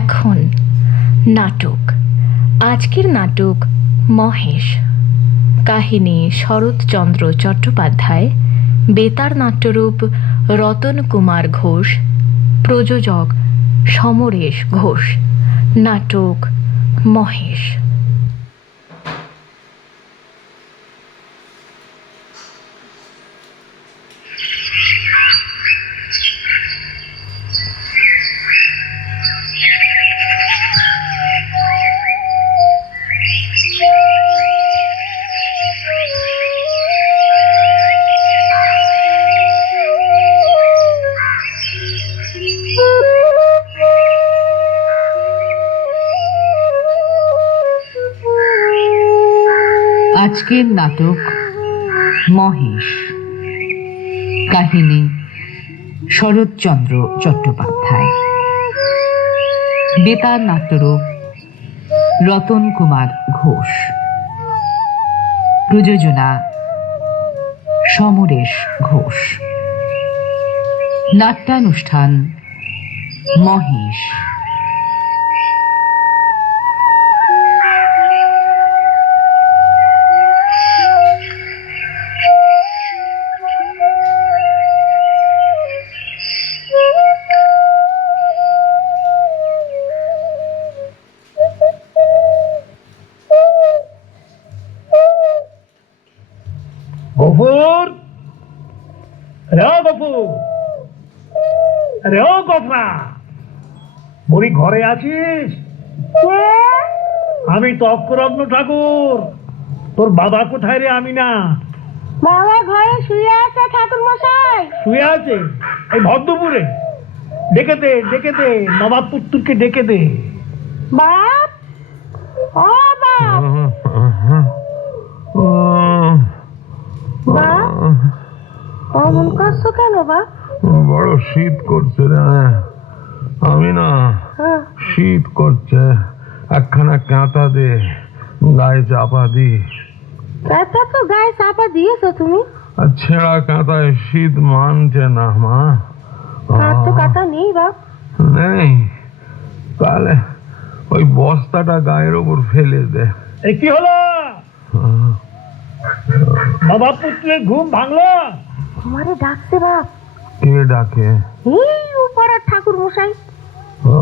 এখন নাটক। আজকের নাটক মহেশ। কাহিনী শরৎচন্দ্র চট্টোপাধ্যায়। বেতার নাট্যরূপ রতন কুমার ঘোষ। প্রযোজক সমরেশ ঘোষ। নাটক মহেশ। আজকের নাটক মহেশ। কাহিনী শরৎচন্দ্র চট্টোপাধ্যায়। বেতার নাট্যরূপ রতন কুমার ঘোষ। প্রযোজনা সমরেশ ঘোষ। নাট্যানুষ্ঠান মহেশ। গফুর, রে গফুর, রে গফরা, বলি ঘরে আছিস? আমি তক্করত্ন ঠাকুর। তোর বাবা কোথায় রে? আমি না। বাবা ঘরে শুয়ে আছে ঠাকুর মশাই। শুয়ে আছে এই ভদ্রপুরে? ডেকে দে, ডেকে দে, নবাব পুত্তুরকে ডেকে দে। বাপ, ও বাপ, বাপ, অমন করছো কেন বাপ? বড় শীত করছে রে। আমি না, শীত করছে। একখানা কাঁথা দে, গায়ে চাপা দি। কাঁথা তো গায়ে চাপা দিয়েছো তুমি। আর ছেঁড়া কাঁথায় শীত মানছে না মা। আর তো কাঁথা নেই বাপ। নেই? তাহলে ওই বস্তাটা গায়ের ওপর ফেলে দে। এই কি হলো? নবাব পুত্রের ঘুম ভাঙলো? তোমারে ডাকছে বাপ। কে ডাকে? এই উপরের ঠাকুর মশাই। ও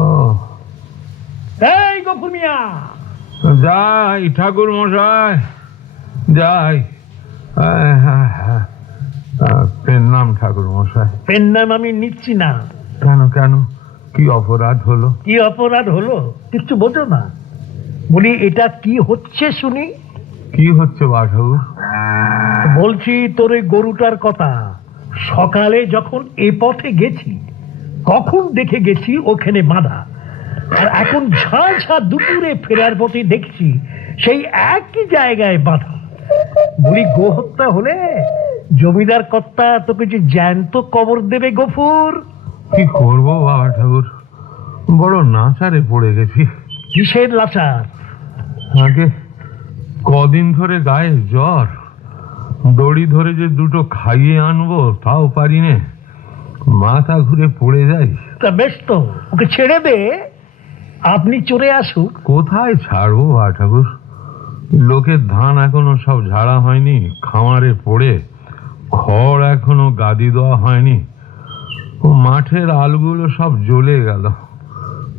এই গফুর মিয়া, যাই ঠাকুর মশাই, যাই। পেন নাম ঠাকুর মশাই। পেন নাম আমি নিচ্ছি না। কেন কেন, কি অপরাধ হলো? কি অপরাধ হলো কিছু বোঝো না? বলি এটা কি হচ্ছে শুনি। কি হচ্ছে বাবু? বলছি তোর ওই গরুটার কথা। সকালে যখন এ পথে গেছি তখন দেখে গেছি ওখানে বাঁধা, আর এখন ঝাঁ ঝাঁ দুপুরে ফেরার পথে দেখছি সেই একই জায়গায় বাঁধা। বলি গো হত্যা হলে জমিদার কর্তা তোকে যে জ্যান্ত কবর দেবে গফুর। কি করবো বাবা ঠাকুর, বড় নাচারে পড়ে গেছি। কিসের লাচার? আগে কদিন ধরে গায়ে জ্বর, দড়ি ধরে যে দুটো খাইয়ে আনবো তাও পারি নে, মাথা ঘুরে পড়ে যাই। তা বেশ তো, ওকে ছেড়ে দে, আপনি চলে আসুক। কোথায় ছাড়বো বাবা ঠাকুর? লোকের ধান এখনো সব ঝাড়া হয়নি, খামারে পড়ে খড় এখনো গাদি দেওয়া হয়নি, ও মাঠের আলগুলো সব জ্বলে গেল,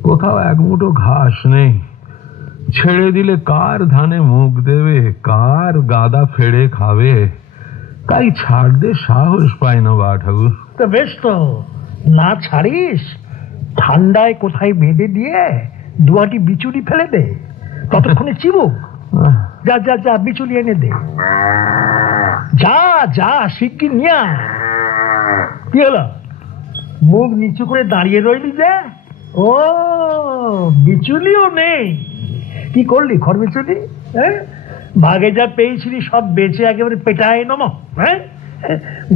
কোথাও এক মুঠো ঘাস নেই। ছেড়ে দিলে কার ধানে মুখ দেবে, কার গাদা ফেড়ে খাবে, তাই ছাড়তে সাহস পাই না বা ঠাকুর। তা বেশ তো, না ছাড়িস, ঠান্ডায় কোথায় বেঁধে দিয়ে দুয়াটি বিচুলি ফেলে দে, ততক্ষণে চিবুক। যা যা যা, বিচুলি এনে দে। যা যা, শিগগির নিয়ে আয়। কি হলো, মুখ নিচু করে দাঁড়িয়ে রইলি যে? ও, বিচুলিও নেই? কি করলি খড় বিচুলি? হ্যাঁ, ভাগে যা পেয়েছিলি সব বেচে একেবারে পেটায় নম। হ্যাঁ,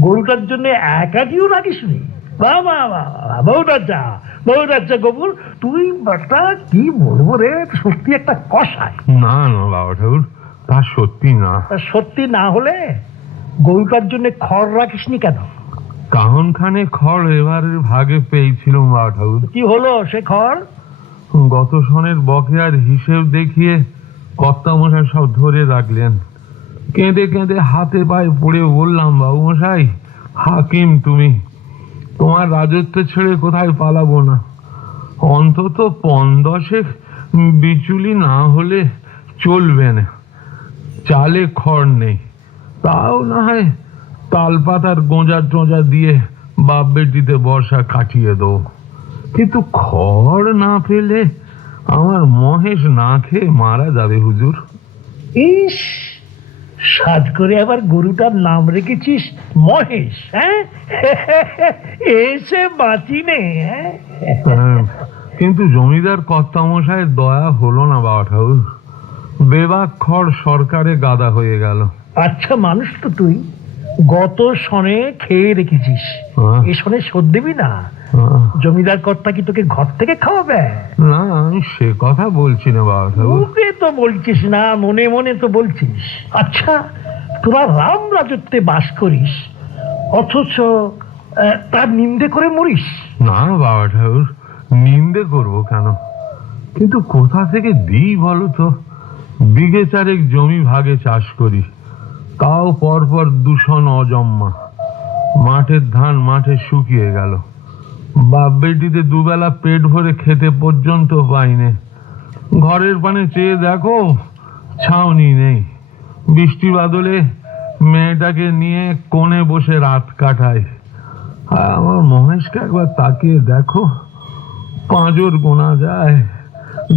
গরুটার জন্য একাটিও রাখিস নি? বাহ বাহ বাহ, বহুটার যা, বহুটার যা গবুর। তুই বাটা কি বলবো রে, সত্যি একটা কষায়। না না বাবা ঠাকুর, তা সত্যি না। সত্যি না হলে গরুটার জন্য খড় রাখিস নি কেন? কাহন খানে খড় এবারের ভাগে পেয়েছিলাম বাবা ঠাকুর। কি হলো সে খড়? গত সনের বকেয়ার হিসেব দেখিয়ে কর্তামশাই সব ধরে রাখলেন। কেঁদে কেঁদে হাতে পায়ে পড়ে বললাম, বাবু মশাই, হাকিম তুমি, তোমার রাজত্ব ছেড়ে কোথায় পালাবো না, অন্তত 15 বিচুলি না হলে চলবে না, চালে খড় নেই, তাও না হয় তালপাতার গোঁজা টোঁজা দিয়ে বাপ বেটিতে বর্ষা কাটিয়ে দেবো, কিন্তু খড় না পেলে আমার মহেশ না খেয়ে মারা যাবে হুজুর। ইস, সাজ করে আবার গরুটার নাম রেখেছিস মহেশ, হ্যাঁ? এসে বাঁচি নে, হ্যাঁ? কিন্তু জমিদার কর্তামশাইয়ের দয়া হলো না বাবা ঠাকুর, বেবাক খড় সরকারে গাদা হয়ে গেল। আচ্ছা মানুষ তো তুই, গত সনে খেয়ে রেখেছিস, এ সনে শোধ দিবি না? জমিদার কর্তা কি তোকে ঘর থেকে খাওয়াবে? না, আমি সে কথা বলছি না বাবা ঠাকুর। মুখে তো বলছিস না, মনে মনে তো বলছিস। আচ্ছা, তোরা রাম রাজত্বে বাস করিস, অথচ তার নিন্দে করে মরিস? না বাবা ঠাকুর, নিন্দে করবো কেন, কিন্তু কোথা থেকে দিই বলো তো? বিঘে 4 জমি ভাগে চাষ করি, তাও পরপর দূষণ অজম্মা, মাঠের ধান মাঠে শুকিয়ে গেল, বাপ বেটিতে দুবেলা পেট ভরে খেতে পর্যন্ত পাইনে, ঘরের পানে চেয়ে দেখো ছাউনি নেই, বৃষ্টি বাদলে মেয়েটাকে নিয়ে কোণে বসে রাত কাটায়। আর আমার মহেশকে একবার তাকিয়ে দেখো, 5 গোনা যায়।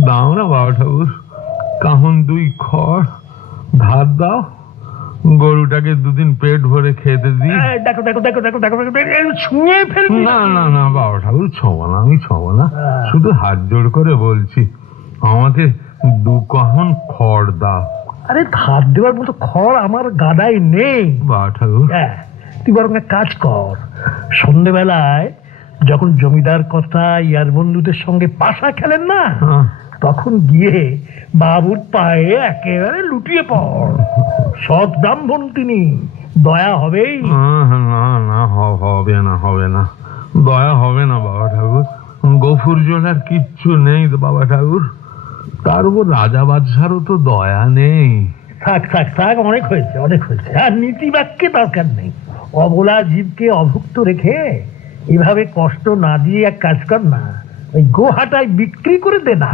দাও না বাবা ঠাকুর, কাহন 2 খড় ধার দাও, গরুটাকে 2 দিন পেট ভরে খেতে দিই। দেখো দেখো দেখো দেখো দেখো, ছুঁয়ে ফেলবি? না না না বাবা ঠাকুর, ছোঁবো না, আমি ছোঁবো না, শুধু হাত জোড় করে বলছি, আমাকে 2 কাহন খড় দাও। আরে ধার দেওয়ার মতো খড় আমার গাদায় নেই বাবা ঠাকুর। হ্যাঁ, তুই বরং এক কাজ কর, সন্ধ্যেবেলায় যখন জমিদার কথা ইয়ার বন্ধুদের সঙ্গে পাশা খেলেন না, তখন গিয়ে বাবুর পায়ে একেবারে লুটিয়ে পড়। সৎ ব্রাহ্মণ তিনি, দয়া হবেই। না না, হবে না, হবে না, দয়া হবে না বাবা ঠাকুর, গফুর জোলার কিচ্ছু নেই বাবা ঠাকুর, তার উপর রাজা বাদশারও তো দয়া নেই। থাক থাক থাক, অনেক হয়েছে অনেক হয়েছে, আর নীতি বাক্যে দরকার নেই। অবলা জীবকে অভুক্ত রেখে এভাবে কষ্ট না দিয়ে এক কাজ কর না, ওই গোহাটায় বিক্রি করে দে না।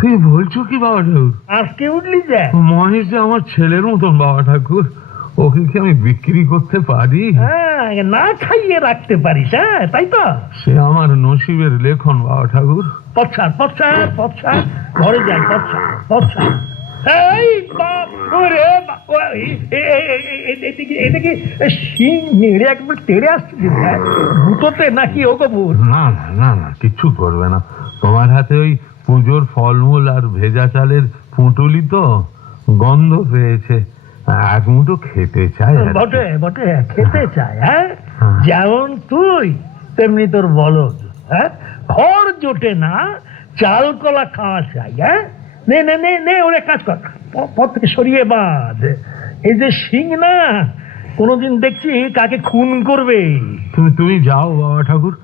তুই বলছো কি বাবা ঠাকুর? আজকে উঠলি যে মহেশ যে আমার ছেলের মতন বাবা ঠাকুর, ওকে কি আমি বিক্রি করতে পারি? হ্যাঁ, না খাইয়ে রাখতে পারিস, হ্যাঁ তাই তো? সে আমার নসিবের লেখন বাবা ঠাকুর। পচ্ছা পচ্ছা পচ্ছা, ঘরে যাই, পচ্ছা পচ্ছা। এই বাপ রে বাপ, এদিকে শিং নেড়ে একবার তেড়ে আসছে, ভূততে নাকি ও কবুর? না না না না, কিচ্ছু করবে না, তোমার হাতে ওই পুজোর ফলমূল আর ভেজা চালের পুঁটুলি তো গন্ধ পেয়েছে, 1 মুঠো খেতে চাই। বটে বটে, খেতে চায়, হ্যাঁ? যেমন তুই তেমনি তোর বলদ, হ্যাঁ? খড় জোটে না, চাল কলা খাওয়া চাই, হ্যাঁ? নে নে নে নে, ওরে কাজ কর, পথ থেকে সরিয়ে বাঁধ। এই যে সিং না, কোনোদিন দেখছি কাকে খুন করবে। তুমি যাও বাবা ঠাকুর,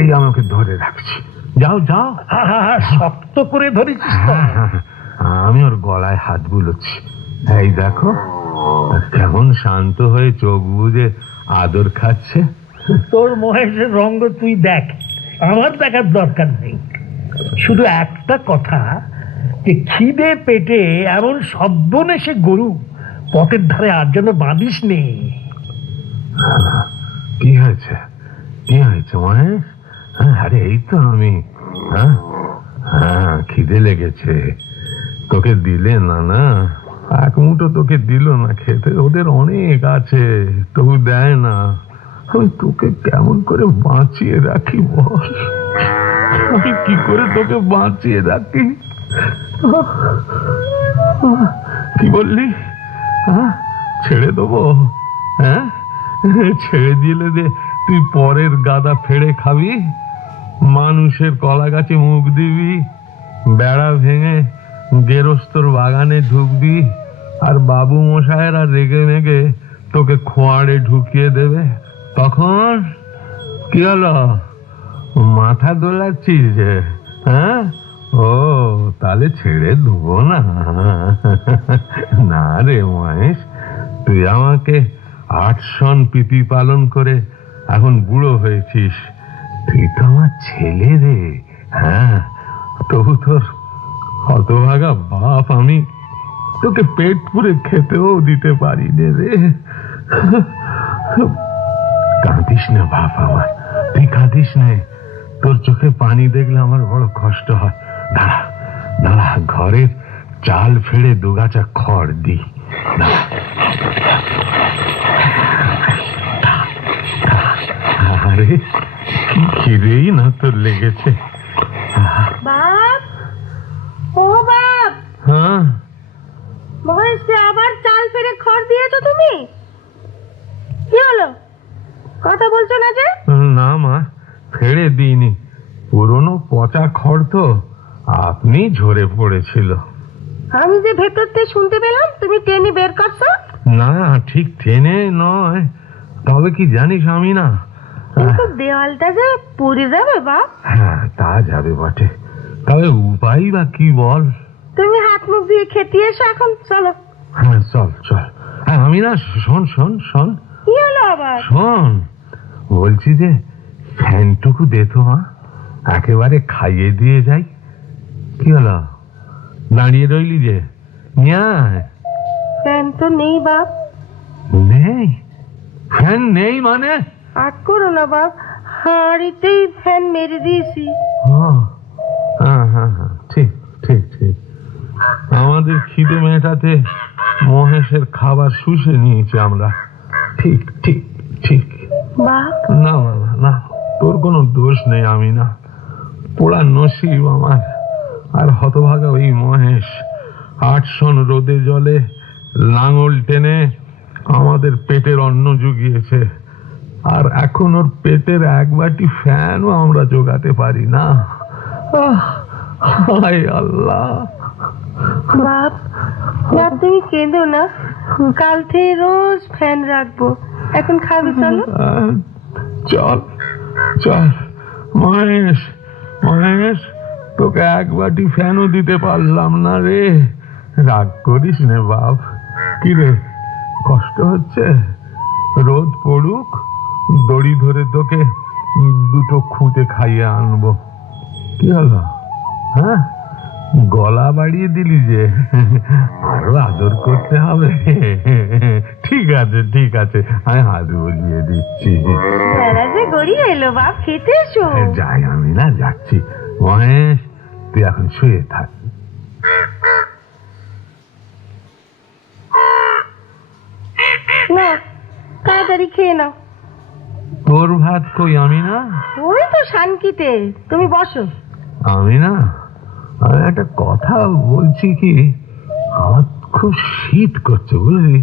এই আমাকে ধরে রাখছি, যাও যাও। শক্ত করে ধরেছিস তো? আমি ওর গলায় হাত বুলোচ্ছি, এই দেখো কেমন শান্ত হয়ে চোখ বুজে আদর খাচ্ছে। তোর মহেশের রঙ্গ তুই দেখ, আমার দেখার দরকার নেই। শুধু একটা কথা, যে খিদে পেটে এমন সর্বনেশে গরু পথের ধারে আর যেন বাঁধিস নেই। কি হয়েছে, কি হয়েছে মহেশ? আরে এই তো আমি, হ্যাঁ খিদে লেগেছে, তোকে দিলে না? না, 1 মুঠো তোকে দিল না খেতে, ওদের অনেক আছে, তবু দেয় না। আমি তোকে কেমন করে বাঁচিয়ে রাখি বল, আমি কি করে তোকে বাঁচিয়ে রাখি? কি বললি? ছেড়ে দেবো? হ্যাঁ, ছেড়ে দিলে যে তুই পরের গাদা ফেড়ে খাবি, মানুষের কলা গাছে মুখ দিবি, বেড়া ভেঙে গেরস্তর বাগানে ঢুকবি, আর বাবু মশাইরা রেগে মেগে তোকে খোঁয়াড়ে ঢুকিয়ে দেবে, তখন কি হলো? মাথা দোলাচ্ছিস যে? হ্যাঁ, ও তাহলে ছেড়ে দেবো না। না রে মহেশ, তুই আমাকে 8 সন পিপি পালন করে এখন বুড়ো হয়েছিস। তুই তো আমার ছেলে রে। হ্যাঁ, তবু তোর হতভাগা বাপ আমি তোকে পেট পুরে খেতেও দিতে পারি নে রে। কাঁদিস না বাপ আমার, তুই কাঁদিস নে। তোর চোখে পানি দেখলে আমার বড় কষ্ট হয়। দাঁড়া দাঁড়া, ঘরের চাল ফেড়ে দুগাছা খড় দি। আরে কি খিদেই না তোর লেগেছে। বাপ, ও বাপ, হ্যাঁ, মহেশকে আবার চাল ফেলে খড় দিয়েছো তুমি? কি হলো, কথা বলছো না যে? না মা, ফেড়ে দিইনি, পুরনো পচা খড় তো আপনি ঝরে পড়েছিল। আমি যে ভেতর থেকে শুনতে পেলাম তুমি টেনে বের করছো। না, ঠিক টেনে নয়, তবে কি জানিস আমি না। কিন্তু দেওয়ালটা যে পড়ে যাবে বাপ। হ্যাঁ, তা যাবে বটে, তবে উপায় বা কি বল। তুমি হাত মুখ দিয়ে খেতে এসো এখন, চলো। হ্যাঁ, চল চল। হ্যাঁ, আমি না, শোন শোন শোন কি হলো আবার? শোন, বলছি যে ফ্যানটুকু দে তো মা, একেবারে খাইয়ে দিয়ে যাই। কি হলো, দাঁড়িয়ে রইলি যে? নিয়ে আয়। ফ্যান তো নেই বাপ। নেই? ফ্যান নেই মানে? আট করো না বাপ, হাঁড়িতেই ফ্যান মেরে দিয়েছি। হ্যাঁ হ্যাঁ হ্যাঁ, ঠিক ঠিক ঠিক। আমাদের খিদে মেটাতে মহেশের খাবার শুষে নিয়েছি আমরা। ঠিক ঠিক ঠিক। বাপ, না না না না, তোর কোনো দোষ নেই। আমি না, পোড়া নসিব আমার। আর হতভাগা ওই মহেশ 8 সন রোদে জলে লাঙল টেনে আমাদের পেটের অন্ন জুগিয়েছে, আর এখন ওর পেটের এক বাটি ফ্যানও আমরা জোগাতে পারি না। হায় আল্লাহ। বাপ, বাপ তুমি কেঁদো না, কাল থেকে রোজ ফ্যান রাখবো। এখন খাবে চলো। চল চল মহেশ, মহেশ, তোকে এক বাটি ফ্যানও দিতে পারলাম না রে। রাগ করিস নে বাপ। কি রে, কষ্ট হচ্ছে? রোদ পড়ুক, দড়ি ধরে তোকে 2টো খুঁটে খাইয়ে আনবো। কি হলো, হ্যাঁ, গলা বাড়িয়ে দিলি যে? আরো আদর করতে হবে। ঠিক আছে ঠিক আছে, আমি হাত বুলিয়ে দিচ্ছি। বেলা যে গড়িয়ে এলো বাপ, খেতে এসো। যাই, আমি না যাচ্ছি। মহেশ, তুই এখন শুয়ে থাক। না, তাড়াতাড়ি খেয়ে নাও। তোর ভাত কই? আমি না, ওই তো শানকিতে, তুমি বসো। আমি না, আমি একটা কথা বলছি কি, আমার খুব শীত করছে বুঝলি,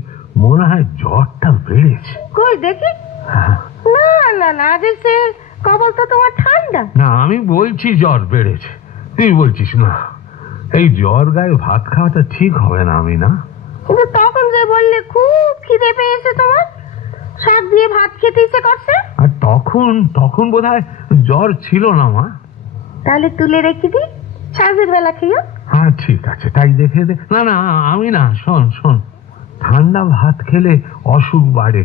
মনে হয় জ্বরটা বেড়েছে। কই দেখি। না না না, আগে সে কবল তো তোমার ঠান্ডা। না, আমি বলছি জ্বর বেড়েছে, তুই বলছিস না। এই জ্বর গায়ে ভাত খাওয়াটা ঠিক হবে না। আমি না, কিন্তু তখন যে বললে খুব খিদে পেয়েছে তোমার, শাক দিয়ে ভাত খেতে ইচ্ছে করছে। আর তখন তখন বোধহয় জ্বর ছিল না মা। তাহলে তুলে রেখে দিই, সাঁঝের বেলা খেয়ে। হ্যাঁ ঠিক আছে, তাই দেখে দে। না না, আমি না, শোন শোন, ঠান্ডা ভাত খেলে অসুখ বাড়ে,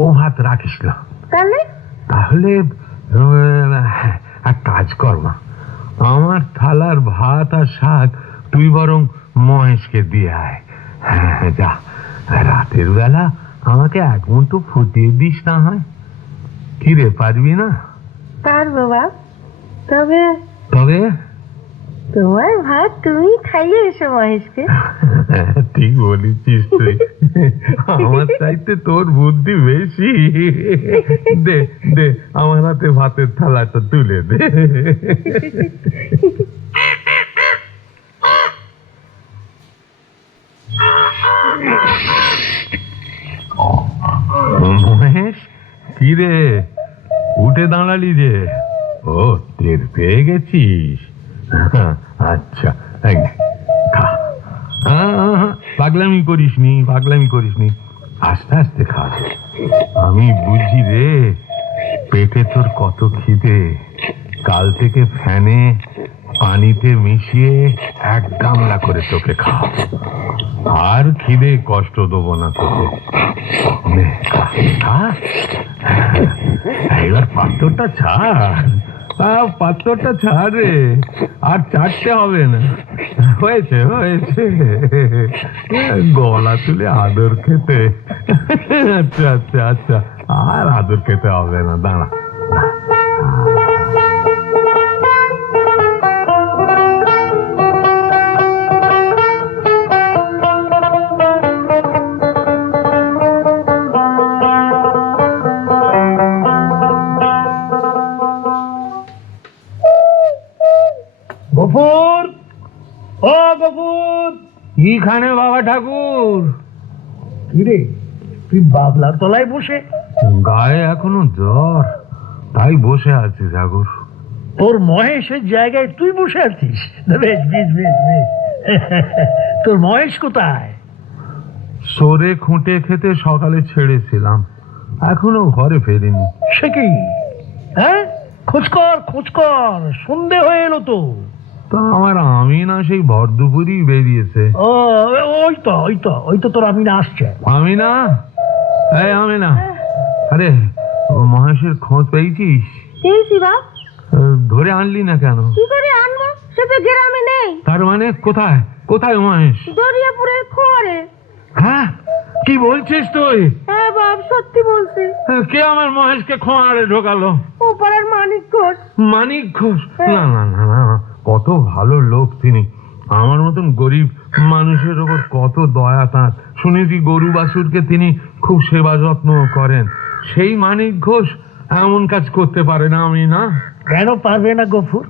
ও ভাত রাখিস না। তাহলে তাহলে এক কাজ কর মা, আমার থালার ভাত আর শাক তুই বরং মহেশকে দিয়ে আয়। হ্যাঁ যা, রাতের বেলা আমাকে 1 মুঠো ফুটিয়ে দিস না হয়। কি রে, পারবি না? পারবো বাপ, তবে তবে তোমার ভাত তুমি খাইয়ে এসো মহেশকে। ঠিক বলেছিস তুই, আমার চাইতে তোর বুদ্ধি বেশি। দে দে, আমার হাতে ভাতের থালাটা তুলে দে। মহেশ, কি রে, উঠে দাঁড়ালি যে? ও, টের পেয়ে গেছিস? আচ্ছা, এই নে, খা। পাগলামি করিসনি, পাগলামি করিসনি, আস্তে আস্তে খা। আমি বুঝি রে, পেটে তোর কত খিদে। কাল থেকে ফ্যানে পানিতে মিশিয়ে এক গামলা করে তোকে খাও। আর খিদে কষ্ট দেবো না তোকে। নে, খা, খা। এবার পাথরটা ছাড়, পাথরটা ছাড় রে। আর চাটতে হবে না। হয়েছে হয়েছে, গলা তুলে আদর খেতে। আচ্ছা আচ্ছা আচ্ছা, আর আদর খেতে হবে না, দাঁড়া। গফুর, ও গফুর। এইখানে বাবা ঠাকুর। কিরে, তুই বাবলার তলায় বসে? গায়ে এখনো জ্বর, তাই বসে আছি ঠাকুর। তোর মহেশের জায়গায় তুই বসে আছিস? বেশ বেশ বেশ বেশ। তোর মহেশ কোথায়? সরে খুঁটে খেতে সকালে ছেড়েছিলাম, এখনো ঘরে ফেরিনি। সে কি? হ্যাঁ, খোঁজ কর খোঁজ কর, সন্ধে হয়ে এলো তো। তা আমার আমি না সেই ভর দুপুরই বেরিয়েছে। ও, ওই তো তোর আমিনা আসছে। আমি না, এই আমি না। আরে, ও মহেশের খোঁজ পেয়েছিস? পেয়েছি বাপ। ধরে আনলি না কেন? কি করে আনবো, সে তো গ্রামে নেই। তার মানে কোথায় কোথায় মহেশ? দরিয়াপুরের খোয়ারে। হ্যাঁ, কি বলছিস তুই? হ্যাঁ বাপ, সত্যি বলছি। কে আমার মহেশকে খোঁয়ারে ঢোকালো? ও পাড়ার মানিক ঘোষ। মানিক ঘোষ? না না না না, কত ভালো লোক তিনি। আমার মতন গরিব মানুষের ওপর কত দয়া তাঁর। শুনেছি গরু বাছুরকে তিনি খুব সেবা যত্ন করেন। সেই মানিক ঘোষ এমন কাজ করতে পারে না? আমি না। কেন পারবে না গফুর?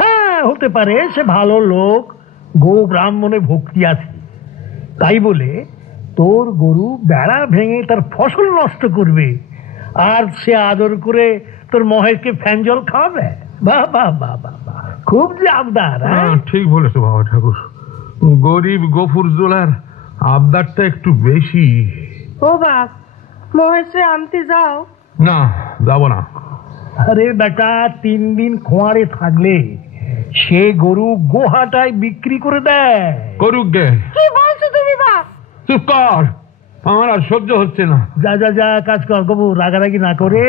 হ্যাঁ, হতে পারে সে ভালো লোক, গো ব্রাহ্মণে ভক্তি আছে, তাই বলে তোর গরু বেড়া ভেঙে তার ফসল নষ্ট করবে আর সে আদর করে তোর মহেশকে ফ্যান জল খাওয়াবে? বাহ বাহ বাহ বাহ বাহ, খুব যে আবদার। হ্যাঁ, ঠিক বলেছো বাবা ঠাকুর। গরিব গফুর জোলার আবদারটা একটু বেশি। ও বাপ, মহেশে আনতে যাও। না, যাবো না। আরে বেটা, 3 দিন খোঁয়ারে থাকলে সে গরু গোহাটায় বিক্রি করে দেয়। করুক গে। কি বলছো তুমি বাপ? চুপ কর, আমার আর সহ্য হচ্ছে না। যা যা যা, কাজ কর গবু, রাগারাগি না করে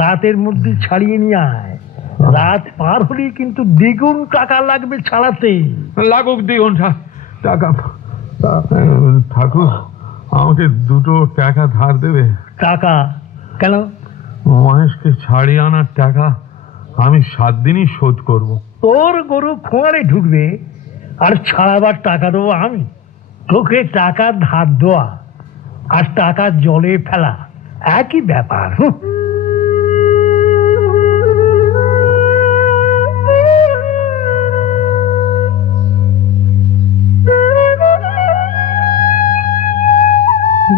রাতের মধ্যে ছাড়িয়ে নিয়ে আয়। রাত পার হলেই কিন্তু দ্বিগুণ টাকা লাগবে ছাড়াতে। লাগুক দ্বিগুণ টাকা। ঠাকুর, আমাকে 2 টাকা ধার দেবে? টাকা কেন? মহেশকে ছাড়িয়ে আনার টাকা আমি 7 দিনই শোধ করব। তোর গরু খোঁয়ারে ঢুকবে আর ছাড়াবার টাকা দেবো আমি? তোকে টাকা ধার দেওয়া আর টাকা জলে ফেলা একই ব্যাপার।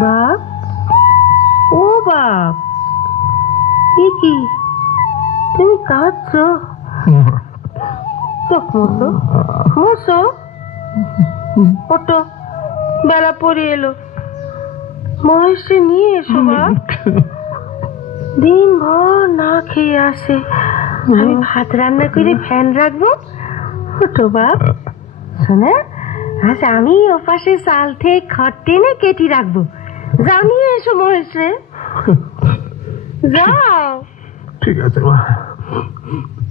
বাপ, ও বাপ, এ কি, তুমি কাঁদছো? চোখ মতো মোছো, ওটো, বেলা পড়ে এলো। মহেশে নিয়ে এসো বাপ। দিন ভর না খেয়ে আসে, আমি ভাত রান্না করে ফ্যান রাখবো। ওটো বাপ, শোনা, আজ আমি ওপাশে চাল থেকে খড় টেনে কেটে রাখবো। যাও, নিয়ে এসো মহেশে, যাও। ঠিক আছে মা,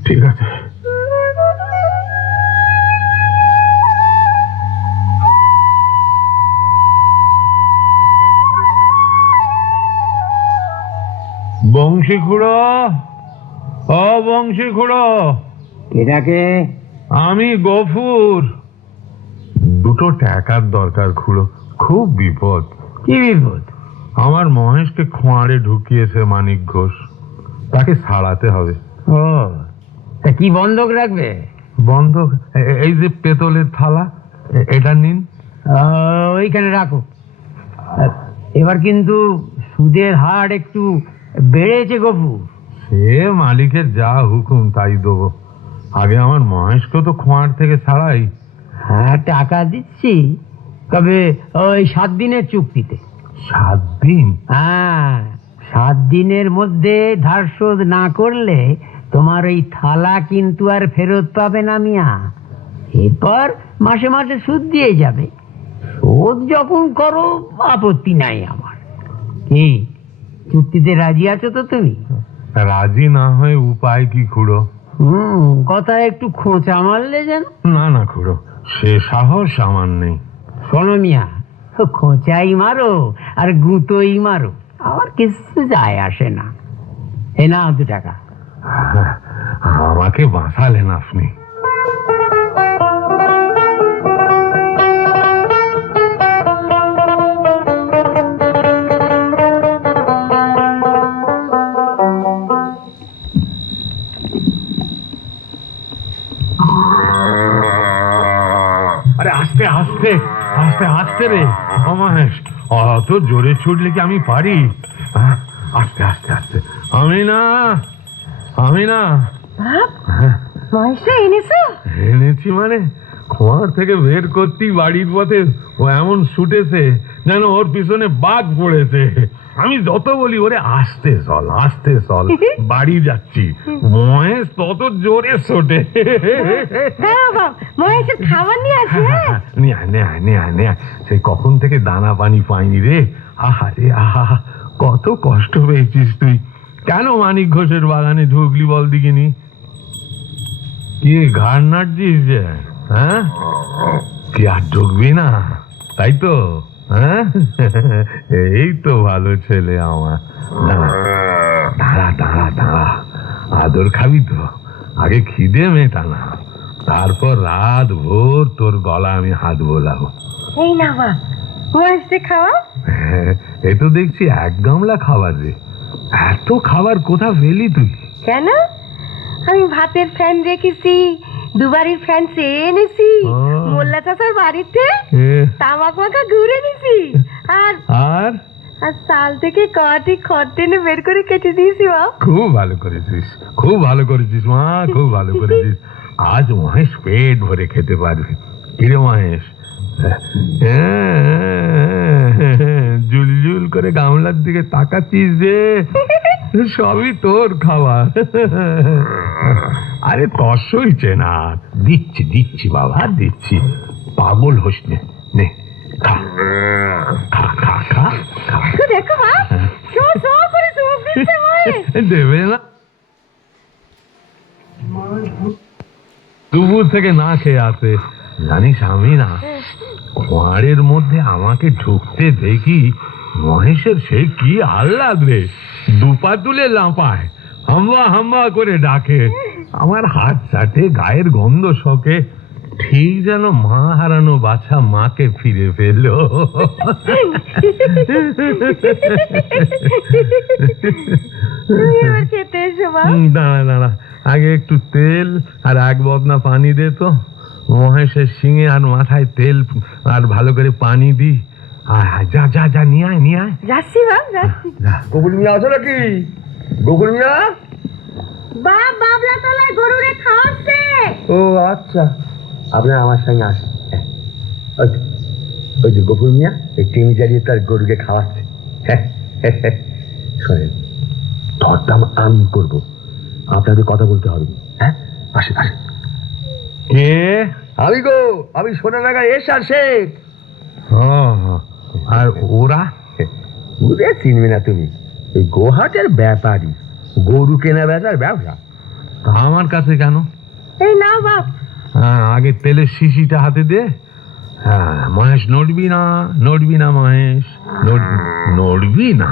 ঠিক আছে। বংশী খুড়ো, ও বংশী খুড়ো। এটাকে আমি গফুর। 2 টাকার দরকার খুড়ো, খুব বিপদ। কি বিপদ? আমার মহেশকে খোঁয়ারে ঢুকিয়েছে মানিক ঘোষ, তাকে ছাড়াতে হবে। ও, তা কি বন্ধক রাখবে? বন্ধক এই যে পেতলের থালা, এটা নিন। ওইখানে রাখো। এবার কিন্তু সুদের হার একটু বেড়েছে গপু। সে মালিকের যা হুকুম তাই দেবো। আগে আমার মহেশকে তো খোঁয়ার থেকে ছাড়াই। হ্যাঁ, টাকা দিচ্ছি, তবে ওই 7 দিনের চুক্তিতে। 7 দিন? হ্যাঁ, 7 দিনের মধ্যে ধার শোধ না করলে তোমার এই থালা কিন্তু আর ফেরত পাবে না মিয়া। এরপর মাসে মাসে সুদ দিয়ে যাবে। শোধ যখন করো আপত্তি নাই আমার। কি চুক্তিতে রাজি আছো তো তুমি? রাজি না হয়ে উপায় কি খুড়ো? কথা একটু খোঁচা মারলে যেন। না না খুড়ো, সে সাহস আমার নেই। শোনো মিয়া, খোঁচাই মারো আর গুঁতোই মারো, আমার কিছু যায় আসে না। এ নাও 2 টাকা। আমাকে বাঁচালেন আপনি। আরে আস্তে আস্তে আস্তে আস্তে রে অমাহেশ, অত জোরে ছুটলে কি আমি পারি? আস্তে আস্তে আস্তে। আমি না মহেশটা এনেছো? এনেছি মানে খোঁয়ার থেকে বের করতেই বাড়ির পথে ও এমন ছুটেছে যেন ওর পিছনে বাঘ পড়েছে। আমি যত বলি ওরে আস্তে চল বাড়ি যাচ্ছি, মহেশ তত জোরে ছোটে। হ্যাঁ বাবা, মহেশের খাবার নিয়ে আসি। নে সেই কখন থেকে দানা পানি পাইনি রে। আহারে আহা, কত কষ্ট পেয়েছিস তুই। কেন মানিক ঘোষের বাগানে ঢুকলি বল দিকিনি? কি ঘাড় নাড়ছিস যে? হ্যাঁ, কি আর ঢুকবি না তাই তো? হ্যাঁ, এই তো ভালো ছেলে আমার। দাঁড়া, আদর খাবি তো? আগে খিদে মেটা না, তারপর রাত ভোর তোর গলা আমি হাত বোলাবো। এই না বাবা, মহেশটা খাওয়া। এই তো দেখছি 1 গামলা খাবার রে। এত খাবার কোথা পেলি তুই? কেন? আমি ভাতের ফ্যান রেখেছি, 2 বাড়ির ফ্যান চেয়ে এনেছি, মোল্লা চাচার বাড়িতে তামাক মাখা ঘুরে নিছি, আর আর চাল থেকে কটি খড় টেনে বের করে কেটে দিয়েছি। খুব ভালো করেছিস মা, খুব ভালো করেছিস। আজ মহেশ পেট ভরে খেতে পারবে। কিরে মহেশ, জুল করে গামলার দিকে তাকাচ্ছিস যে? সবই তোর খাবার। আরে তসইছে না, দিচ্ছি বাবা, দিচ্ছি। পাগল হোস নে, খা। দেখো মা, করে চুপ দিচ্ছে মহেশ। দেবে না? দুপুর থেকে না খেয়ে আসে, জানিস আমি না খোঁয়ারের মধ্যে আমাকে ঢুকতে দেখি মহেশের সে কি আহ্লাদ রে। 2 পা তুলে লাফায়, হাম্বা করে ডাকে। আমার হাত চাটে, গায়ের গন্ধ শোকে, ঠিক যেন মা হারানো বাছা মাকে ফিরে পেল। খেতে এসো মা। দাঁড়া, আগে একটু তেল আর 1 বদনা পানি দে তো। মহেশের শিঙে আর মাথায় তেল আর ভালো করে পানি দি। যা নিয়ে আয়। যাচ্ছি বাপ, যাচ্ছি। গোকুল মিয়া আছো নাকি? গোকুল মিয়া? বাবলা তলায় গরুরে খাওয়াচ্ছে। ও আচ্ছা, আপনার আমার সঙ্গে আসেন। ওই যে গোকুল মিয়া এই টিমি জ্বালিয়ে তার গরুকে খাওয়াচ্ছে। শোনেন, দরদাম আমি করবো, আপনাদের কথা বলতে হবে। হ্যাঁ, আসেন। কে? আমি সোনাডাঙ্গা এসআর শেখ। আর ওরা? ওদের চিনবে না তুমি, ওই গোহাটের ব্যাপারী, গরু কেনা বেচার ব্যবসা। আমার কাছে কেন? এই নাও বাপ। আগে তেলের শিশিটা হাতে দে। মহেশ, নড়বি না মহেশ, নড়বি না,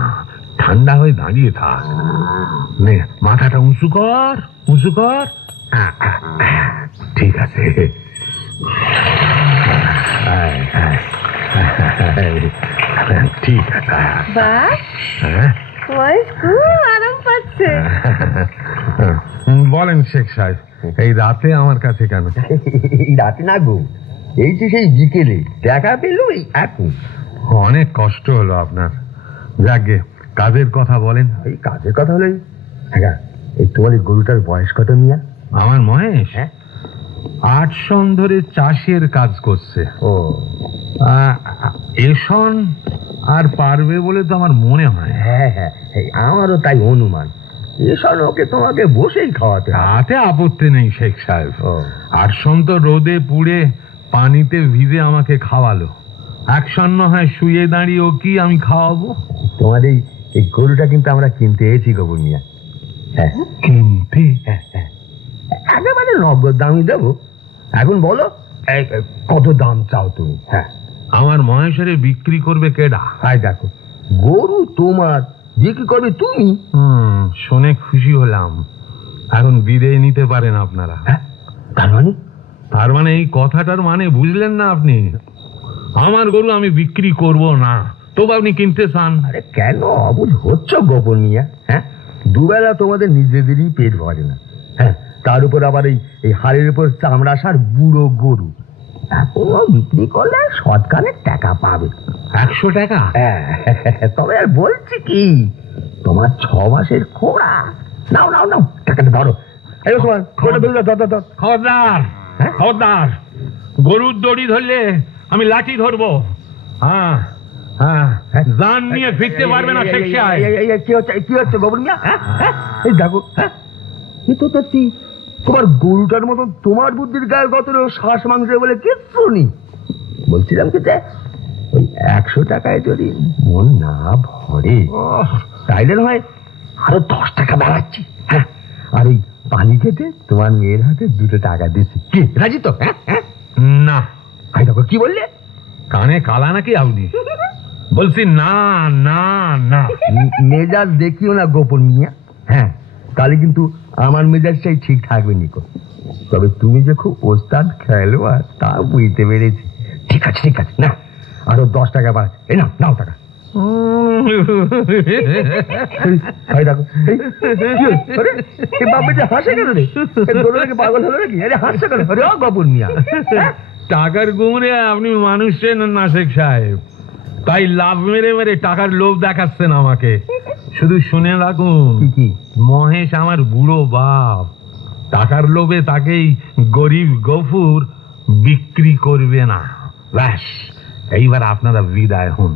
ঠান্ডা হয়ে দাঁড়িয়ে থাক। নে, মাথাটা উঁচু কর। ঠিক আছে। ঠিক আছে। বাপ, মহেশ খুব আরাম পাচ্ছে। বলেন শেখ সাহেব, এই রাতে আমার কাছে কেন? এই রাতে না গো, এই যে সেই বিকেলে দেখা পেল এখন। অনেক কষ্ট হলো আপনার। যাকে কাজের কথা বলেন। এই কাজের কথা হলে, হ্যাঁ, এই তোমার এই গরুটার বয়স কত মিয়া? আমার মহেশ? হ্যাঁ, 8 সন ধরে চাষের কাজ করছে। ও, এসন আর পারবে বলে তো আমার মনে হয়। হ্যাঁ, আমারও তাই অনুমান। এসব ওকে তোমাকে বসেই খাওয়াতে হবে। তাতে আপত্তি নেই শেখ সাহেব। ও, আটশন তো রোদে পুড়ে পানিতে ভিজে আমাকে খাওয়ালো, একশন না হয় শুয়ে দাঁড়িয়ে ও কি আমি খাওয়াবো? তোমার এই এই গরুটা কিন্তু আমরা কিনতে এসেছি গোবর মিয়া। হ্যাঁ, কিনতে? একেবারে নগদ দামই দেবো। এখন বলো কত দাম চাও তুমি? হ্যাঁ, আমার মহেশ্বরে বিক্রি করবে কেডা? হাই দেখো, গরু তোমার, বিক্রি করবে তুমি। শুনে খুশি হলাম। এখন বিদেয় নিতে পারেন আপনারা। হ্যাঁ, তার মানে? তার মানে এই কথাটার মানে বুঝলেন না আপনি? আমার গরু আমি বিক্রি করব না, তবু আপনি কিনতে চান? আরে কেন অবুঝ হচ্ছ গোপন মিয়া? হ্যাঁ, দুবেলা তোমাদের নিজেদেরই পেট ভরে না। হ্যাঁ, তার উপর আবার এই হাড়ের উপর চামড়া সার বুড়ো গরু। এখনো বিক্রি করলে শতকানের টাকা পাবে। 100 টাকা? হ্যাঁ, তবে আর বলছি কি, তোমার 6 মাসের খোড়া। নাও নাও নাও, টাকাটা ধরো। এই ওসমান, খোড়া বের কর, ধর, ধর। খবরদার, হ্যাঁ? খবরদার, গরুর দড়ি ধরলে আমি লাঠি ধরবো। হ্যাঁ হ্যাঁ, জান নিয়ে ফিরতে পারবে না শেখ সাহেব। কি হচ্ছে গোবর মিয়া? হ্যাঁ, হ্যাঁ, এই দেখো, হ্যাঁ, এ তো দেখছি তোমার গরুটার মতন তোমার বুদ্ধির গায়ে গত শ্বাস মাংস বলে কিচ্ছু নেই। বলছিলাম কি যে ওই 100 টাকায় যদি মন না ভরে, তাইলে হয় আরো 10 টাকা বাড়াচ্ছি। হ্যাঁ, আর এই পানি খেতে তোমার মেয়ের হাতে 2 টাকা দিচ্ছি। কি রাজি তো? হ্যাঁ, হ্যাঁ, না। আই দেখো, কি বললে? কানে কালা নাকি আপনি? বলছি না না না। মেজাজ দেখিও না গোপন মিয়া। হ্যাঁ, তাহলে কিন্তু আমার মেজাজটাই ঠিক থাকবে নিকো। তবে তুমি যে খুব ওস্তাদ খেলোয়াড় তা বুঝতে পেরেছি। ঠিক আছে, ঠিক আছে, না আরো 10 টাকা বাড়াচ্ছে। এই নাও, নাও টাকা। এই দেখো, কি হচ্ছে? আরে, এ বাবা যে হাসে কেন রে? এ গরু নাকি পাগল হলো নাকি? আরে হাসছে কেন? আরে ও গোপন মিয়া, টাকার গুমরে আপনি মানুষ চেনেন না শেখ সাহেব, তাই লাভ মেরে মেরে টাকার লোভ দেখাচ্ছেন আমাকে। শুধু শুনে রাখুন, কি? মহেশ আমার বুড়ো বাপ, টাকার লোভে তাকেই গরিব গফুর বিক্রি করবে না। ব্যাস, এইবার আপনারা বিদায় হন।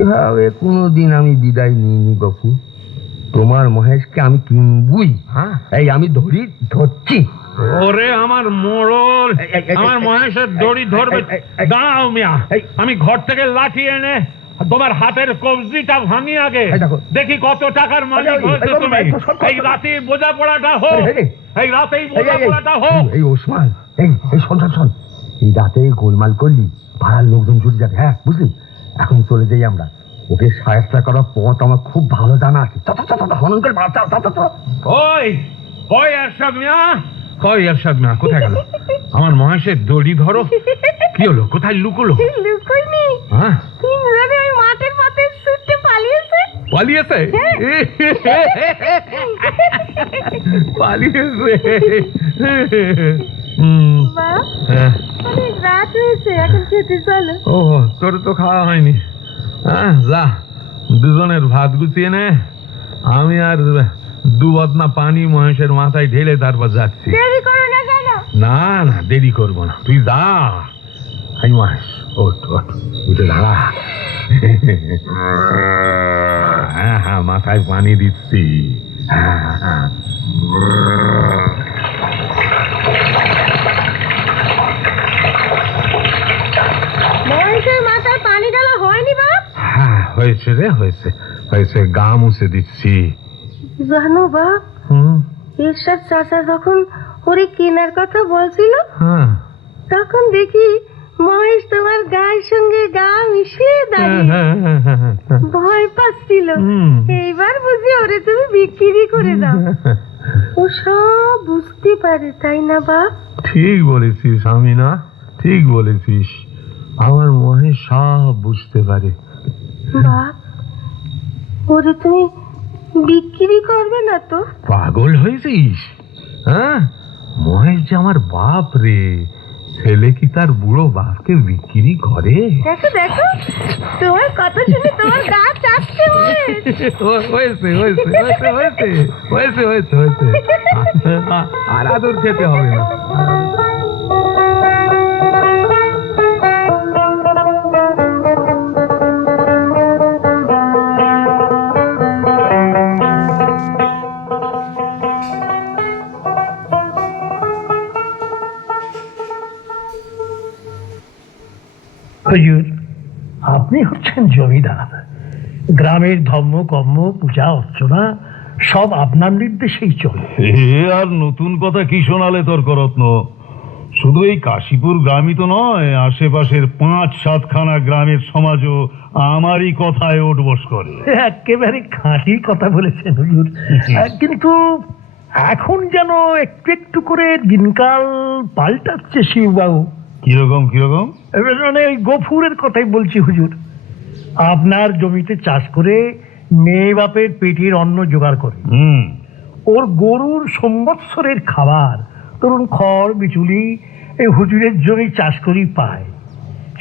এভাবে কোনোদিন আমি বিদায় নিইনি গফু। তোমার মহেশকে আমি কিনবই। হ্যাঁ, এই আমি ধরছি। ওরে আমার মোড়ল, আমার মহেশের দড়ি ধরবে? দাঁড়াও মিয়া, আমি ঘর থেকে লাঠি এনে তোমার হাতের কবজিটা ভাঙি আগে, দেখি কত টাকার মালিক হয়েছে তুমি। এই রাতেই বোঝাপড়াটা হোক, এই রাতেই বোঝাপড়াটা হোক। এই ওসমান, এই শোন শোন শোন, এই রাতে গোলমাল করলি পাড়ার লোকজন জুড়ে যাবে। হ্যাঁ, বুঝলি? এখন চলে যাই আমরা। ওকে সাহায্য করার পথ আমার খুব ভালো জানা আছে। হনন করে বাঁচাও। ওই ওই এরশাদ মিয়া, কই এরশাদ মিয়া, কোথায় গেল? আমার মহেশের দড়ি ধরো। কি হলো? কোথায় লুকোলো? লুকোয়নি, হ্যাঁ, তিনজনে ওই মাঠের পথে ছুটে পালিয়েছে। পালিয়েছে? পালিয়েছে? বাহ, হ্যাঁ। অনেক রাত হয়েছে, এখন খেতে চলো। ও, তোর তো খাওয়া হয়নি। হ্যাঁ, যা, দুজনের ভাত গুছিয়ে নে। আমি আর 2 বদনা পানি মহেশের মাথায় ঢেলে তারপর যাচ্ছি। দেরি করো না কেন? না না, দেরি করবো না, তুই যা। হাই মহেশ, ওঠ ওঠ, উঠে দাঁড়া। হ্যাঁ হ্যাঁ, মাথায় পানি দিচ্ছি। হ্যাঁ, মহেশের মাথায় পানি ঢালা হয়নি বাপ? হ্যাঁ, হয়েছে রে, হয়েছে হয়েছে, গা মুছে দিচ্ছি। জানো বাপ, এরশাদ চাচা যখন ওরে কেনার কথা বলছিল, হ্যাঁ, তখন দেখি মহেশ তোমার গায়ের সঙ্গে গা মিশিয়ে দাঁড়িয়ে ভয় পাচ্ছিল। এইবার বুঝি ওরে তুমি বিক্রি করে দাও। ও সব বুঝতে পারে, তাই না বাপ? ঠিক বলেছিস আমিনা, ঠিক বলেছিস। আমার মহেশ সব বুঝতে পারে। বাপ, ওরে তুমি বিক্রি করবে না তো? পাগল হয়েছিস? হ্যাঁ, মহেশ যে আমার বাপ রে, ছেলে কি তার বুড়ো বাপকে বিক্রি করে? দেখো দেখো, তোমার কথা শুনে তোমার গা চাপছে। হয়েছে। আর আদর খেতে হবে না। হুজুর, আপনি হচ্ছেন জমিদার, গ্রামের ধর্ম কর্ম পূজা অর্চনা সব আপনার নির্দেশেই চলে। এ আর নতুন কথা কি শোনালে তর্করত্ন? শুধু এই কাশীপুর গ্রামই তো নয়, আশেপাশের 5-7খানা গ্রামের সমাজও আমারই কথায় ওঠবস করে। একেবারে খাঁটি কথা বলেছেন হুজুর। কিন্তু এখন যেন একটু একটু করে দিনকাল পাল্টাচ্ছে শিববাবু। কিরকম কিরকম? মানে ওই গফুরের কথাই বলছি হুজুর। আপনার জমিতে চাষ করে মেয়ে বাপের পেটের অন্ন জোগাড় করে, ওর গরুর সম্বৎসরের খাবার ধরুন খড় বিচুলি এই হুজুরের জমি চাষ করেই পায়।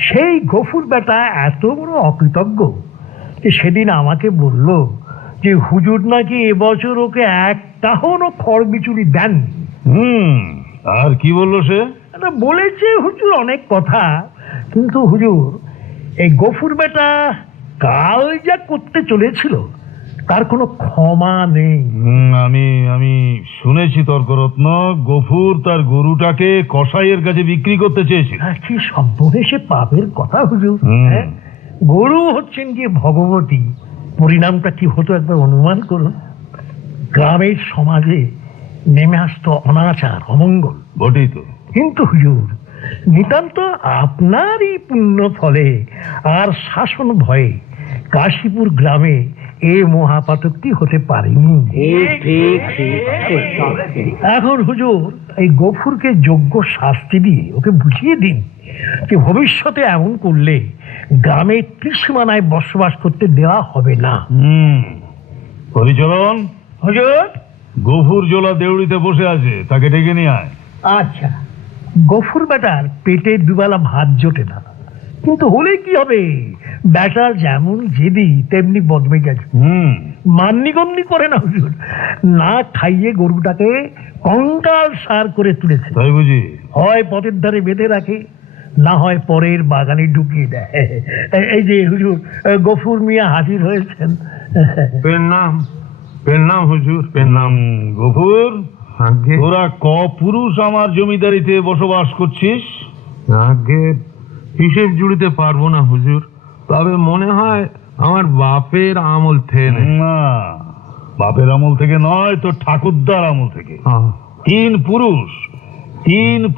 সেই গফুর বেটা এত বড় অকৃতজ্ঞ যে সেদিন আমাকে বলল যে হুজুর নাকি এবছর ওকে একটাও খড় বিচুলি দেননি। আর কি বললো সে? বলেছে হুজুর অনেক কথা, কিন্তু হুজুর এই গফুর বেটা কাল যা করতে চলেছিল তার কোনো ক্ষমা নেই। আমি আমি শুনেছি তর্করত্ন, গফুর তার গরুটাকে কসাইয়ের কাছে বিক্রি করতে চেয়েছিল। কি সভ্যদেশে পাপের কথা হুজুর। হ্যাঁ, গরু হচ্ছেন গিয়ে ভগবতী, পরিণামটা কি হতো একবার অনুমান করুন। গ্রামের সমাজে নেমে আসতো অনাচার অমঙ্গল। বটেই তো। কিন্তু হুজুর নিতান্ত আপনারই পুণ্য ফলে আর শাসন ভয়ে কাশীপুর গ্রামে এ মহাপাতকটি হতে পারেনি। এখন হুজুর এই গফুরকে যোগ্য শাস্তি দিয়ে ওকে বুঝিয়ে দিন যে ভবিষ্যতে এমন করলে গ্রামে ত্রিসীমানায় বসবাস করতে দেওয়া হবে না। পরিচরণ, হুজুর। গফুর জোলা দেউড়িতে বসে আছে, তাকে ডেকে নিয়ে আয়। আচ্ছা। গফুর বেটার পেটে দুবেলা ভাত জোটে না, কিন্তু হলে কি হবে, বেটার যেমন জেদি তেমনি বদমেজাজ। মান্যিগণ্যি করে না হুজুর, না খাইয়ে গরুটাকে কঙ্কাল সার করে তুলেছে। তাই বুঝি? হয় পথের ধারে বেঁধে রাখে, না হয় পরের বাগানে ঢুকিয়ে দেয়। এই যে হুজুর গফুর মিয়া হাজির হয়েছেন। পেন নাম হুজুর, পেন নাম। গফুর, তোরা পুরুষ আমার জমিদারিতে বসবাস করছিস? আগে হিসেব জুড়িতে পারবো না হুজুর, তবে মনে হয় আমার বাপের আমল থেকে। না, বাপের আমল থেকে নয়, তো ঠাকুরদার আমল থেকে। 3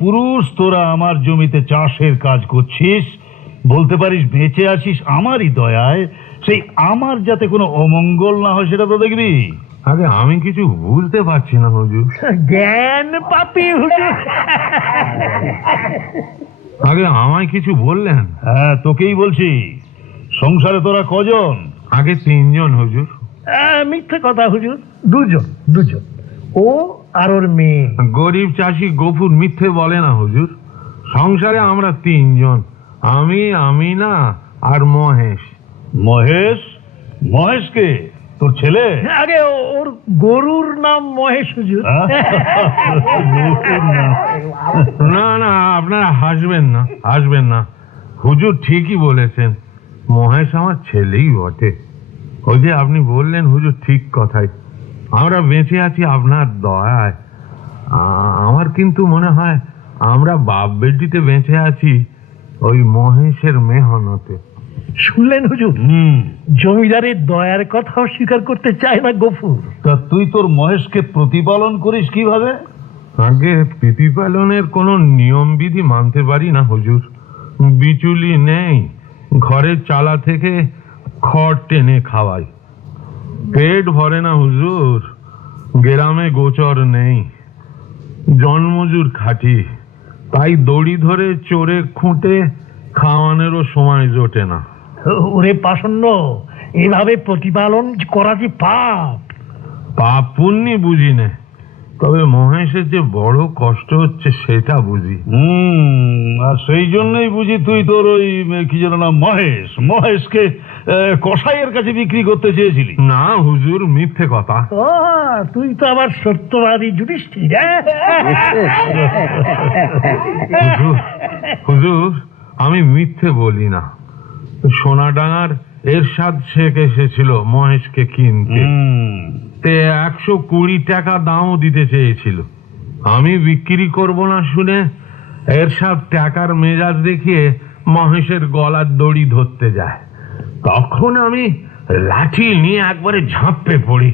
পুরুষ তোরা আমার জমিতে চাষের কাজ করছিস, বলতে পারিস বেঁচে আছিস আমারই দয়ায়। সেই আমার যাতে কোনো অমঙ্গল না হয় সেটা তো দেখবি। আগে আমি কিছু বুঝতে পারছি না হুজুর। জ্ঞান পাপি হুজুর। আগে আমায় কিছু বললেন? হ্যাঁ, তোকেই বলছি। সংসারে তোরা কজন? আগে 3 জন হুজুর। মিথ্যে কথা হুজুর, 2 জন, ও আর ওর মেয়ে। গরিব চাষি গফুর মিথ্যে বলে না হুজুর। সংসারে আমরা 3 জন, আমি, আমিনা আর মহেশ। মহেশ কে? তোর ছেলে? আগে ওর গরুর নাম মহেশ হুজুর। না না, আপনারা হাসবেন না হুজুর, ঠিকই বলেছেন। মহেশ আমার ছেলেই বটে। ওই যে আপনি বললেন হুজুর, ঠিক কথাই। আমরা বেঁচে আছি আপনার দয়ায়। আমার কিন্তু মনে হয় আমরা বাপ বেটিতে বেঁচে আছি ওই মহেশের মেহনতে। শুনলেন হুজুর, জমিদারের দয়ার কথাও স্বীকার করতে চায় না গফুর। তা তুই তোর মহেশকে প্রতিপালন করিস কিভাবে? আগে প্রতিপালনের কোনো নিয়ম বিধি মানতে পারি না হুজুর। বিচুলি নেই, ঘরের চালা থেকে খড় টেনে খাওয়াই। পেট ভরে না হুজুর, গ্রামে গোচর নেই, জন্মজুর খাটি, তাই দড়ি ধরে চোরে খুঁটে খাওয়ানোরও সময় জোটে না। ওরে পাষণ্ড, এভাবে প্রতিপালন করা যে পাপ। পাপ পুণ্যি বুঝি নে, তবে মহেশের যে বড় কষ্ট হচ্ছে সেটা বুঝি। আর সেই জন্যই বুঝি তুই তোর ওই কি যেন না মহেশকে কসাইয়ের কাছে বিক্রি করতে চেয়েছিলি। না হুজুর, মিথ্যে কথা। ও, তুই তো আবার সত্যবাদী যুধিষ্ঠির। হুজুর, আমি মিথ্যে বলি না। সোনাডাঙ্গার এরশাদ শেখ এসেছিল মহেশকে কিনতে, 120 টাকা দামও দিতে চেয়েছিল। আমি বিক্রি করব না শুনে এরশাদ টাকার মেজাজ দেখিয়ে মহেশের গলার দড়ি ধরতে যায়, তখন আমি লাঠি নিয়ে একবারে ঝাঁপে পড়ি।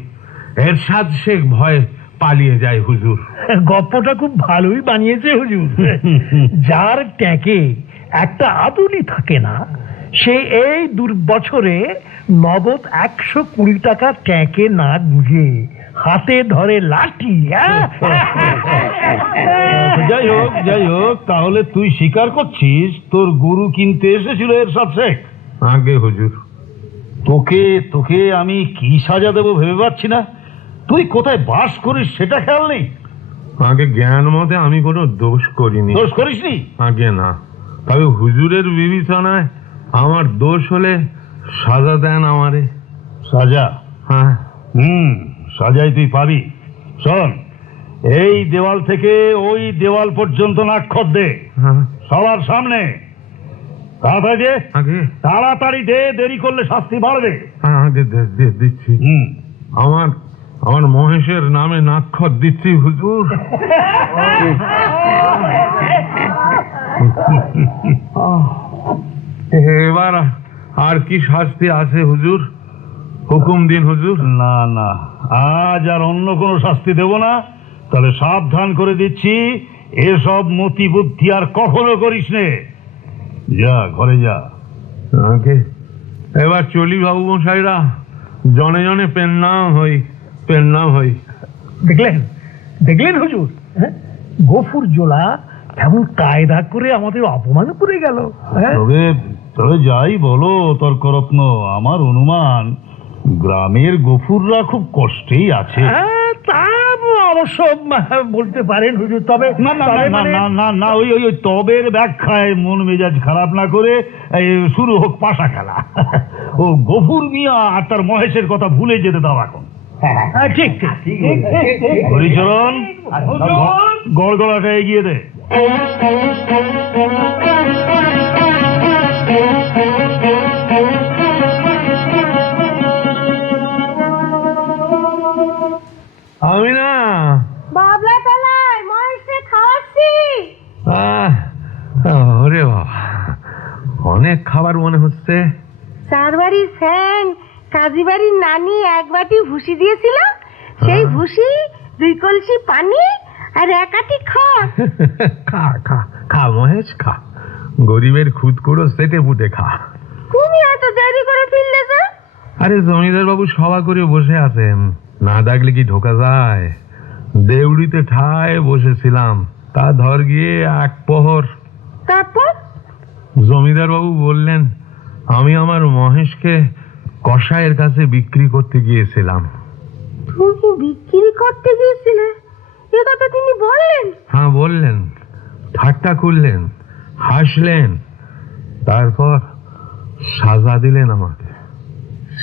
এরশাদ শেখ ভয়ে পালিয়ে যায় হুজুর। গপ্পটা খুব ভালোই বানিয়েছে হুজুর। যার ট্যাঁকে একটা আদুলি থাকে না, সে এই দুর্বছরে নগদ 120 টাকা ট্যাঁকে না গুঁজে হাতে ধরে লাঠি। যাই হোক, তাহলে তুই স্বীকার করছিস তোর গরু কিনতে এসেছিল এরশাদ শেখ? আগে হুজুর। তোকে আমি কি সাজা দেবো ভেবে পাচ্ছি না। তুই কোথায় বাস করিস সেটা খেয়াল নেই? আগে জ্ঞান মতে আমি কোনো দোষ করিনি। দোষ করিসনি? আগে না, তবে হুজুরের বিবেচনায় আমার দোষ হলে সাজা দেন আমারে। সাজা? হ্যাঁ। সাজাই তুই পাবি। শোন, এই দেওয়াল থেকে ওই দেওয়াল পর্যন্ত নাক্ষর দে, সবার সামনে। তাড়াতাড়ি দে, দেরি করলে শাস্তি বাড়বে। দিচ্ছি। আমার মহেশের নামে নাক্ষর দিচ্ছি হুজুর। এবার আর কি শাস্তি আছে হুজুর? হুকুম দিন হুজুর। না, আজ আর অন্য কোনো শাস্তি দেব না। তাহলে সাবধান করে দিচ্ছি, এসব মতি বুদ্ধি আর কখনো করিস নে। যা, ঘরে যা। এবার চলি বাবু মশাইরা, জনে জনে পেন্নাম হই। দেখলেন হুজুর, গফুর জোলা কেমন কায়দা করে আমাদের অপমান করে গেল। তবে যাই বলো তর্করত্ন, আমার অনুমান গ্রামের গফুররা খুব কষ্টেই আছে। তা অবশ্য বলতে পারেন হুজুর, তবে না, ওই তবের ব্যাখ্যায় মন মেজাজ খারাপ না করে শুরু হোক পাশা খেলা। ও গফুর মিয়া আর তার মহেশের কথা ভুলে যেতে দাও এখন। ঠিক হরিচরণ, গড়গড়াটা এগিয়ে দে। আমি না বাবলা তলায় মহেশকে খাওয়াচ্ছি। ওরে বাবা, অনেক খাবার মনে হচ্ছে। চার বাড়ির ফ্যান কাজী বাড়ির নানি এক বাটি ভুসি দিয়েছিল, সেই ভুসি 2 কলসি পানি আর 1 আটি খড়। খা মহেশ, খা। গরিবের খুদ কুড়ো সেটে পুটে খা। তুমি এত দেরি করে ফিরলে যে? আরে জমিদার বাবু সভা করে বসে আছেন, না ডাকলে কি ঢোকা যায়? দেউড়িতে ঠায় বসেছিলাম, তা ধর গিয়ে 1 প্রহর। তারপর জমিদার বাবু বললেন আমি আমার মহেশকে কসাইয়ের কাছে বিক্রি করতে গিয়েছিলাম। তুমি কি বিক্রি করতে গিয়েছিলে? এ কথা তিনি বললেন? হ্যাঁ বললেন, ঠাট্টা করলেন, হাসলেন, তারপর সাজা দিলেন আমাকে।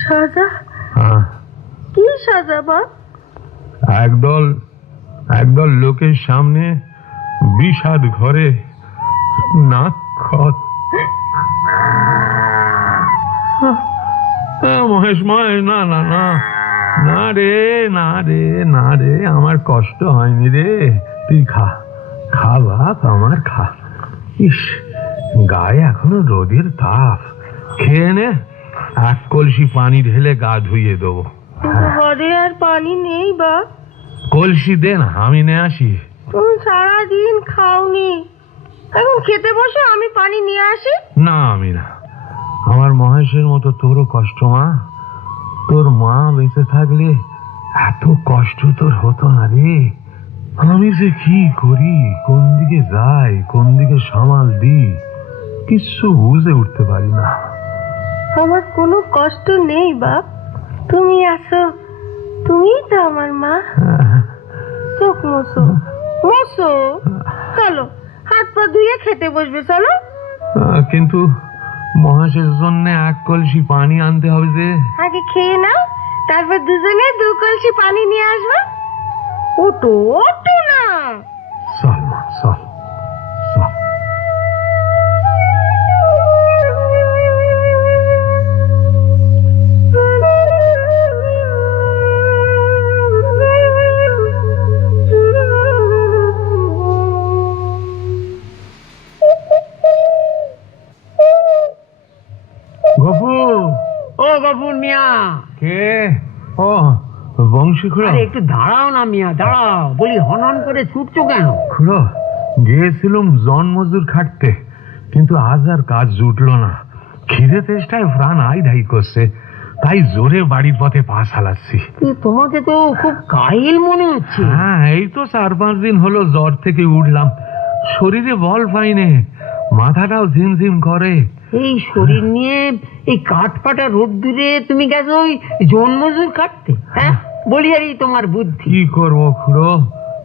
সাজা? হ্যাঁ। কি সাজা বাপ? একদল লোকের সামনে বিষাদ ঘরে নাক্ষর। মহেশ, না রে, আমার কষ্ট হয়নি রে। তুই খা বাপ আমার, খা। ইস, গায়ে এখনো রোদের তাপ। খেয়ে নে, 1 কলসি পানি ঢেলে গা ধুইয়ে দেবো। ঘরে আর পানি নেই বাপ। কলসি দে না, আমি নিয়ে আসি। তুমি সারাদিন খাওনি, এখন খেতে বসে আমি পানি নিয়ে আসি। না, আমি না। আমার মহেশের মতো তোরও কষ্ট মা। তোর মা বেঁচে থাকলে এত কষ্ট তোর হতো না রে। আমি যে কি করি, কোন দিকে যাই, কোন দিকে সামাল দিই, কিছু বুঝে উঠতে পারি না। আমার কোনো কষ্ট নেই বাপ, তুমি আছো, তুমি তো আমার মা। চোখ মোছো, চলো হাত পা ধুয়ে খেতে বসবে, চলো। কিন্তু মহেশের জন্য 1 কলসি পানি আনতে হবে যে। আগে খেয়ে নাও, তারপর দুজনে 2 কলসি পানি নিয়ে আসবো। ওটো না। চল মা, চল। গফুর মিয়া। কে? ও বংশী খুড়ো। আরে একটু দাঁড়াও না মিয়া, দাঁড়াও। বলি হনন করে ছুটছো কেন? খুড়ো, গিয়েছিলুম জন্মজুর খাটতে, কিন্তু আজ আর কাজ জুটলো না। খিদে তেষ্টায় প্রাণ আই ধাই করছে, তাই জোরে বাড়ির পথে পা চালাচ্ছি। তোমাকে তো খুব কাহিল মনে হচ্ছে। হ্যাঁ, এই তো 4-5 দিন হলো জ্বর থেকে উঠলাম, শরীরে বল পাইনে, মাথাটাও ঝিমঝিম করে। এই শরীর নিয়ে এই কাঠপাটা রোদ্দুরে তুমি গেছো ওই জন্মজুর কাটতে? হ্যাঁ, বলি আর এই তোমার বুদ্ধি। কি করবো খুড়ো,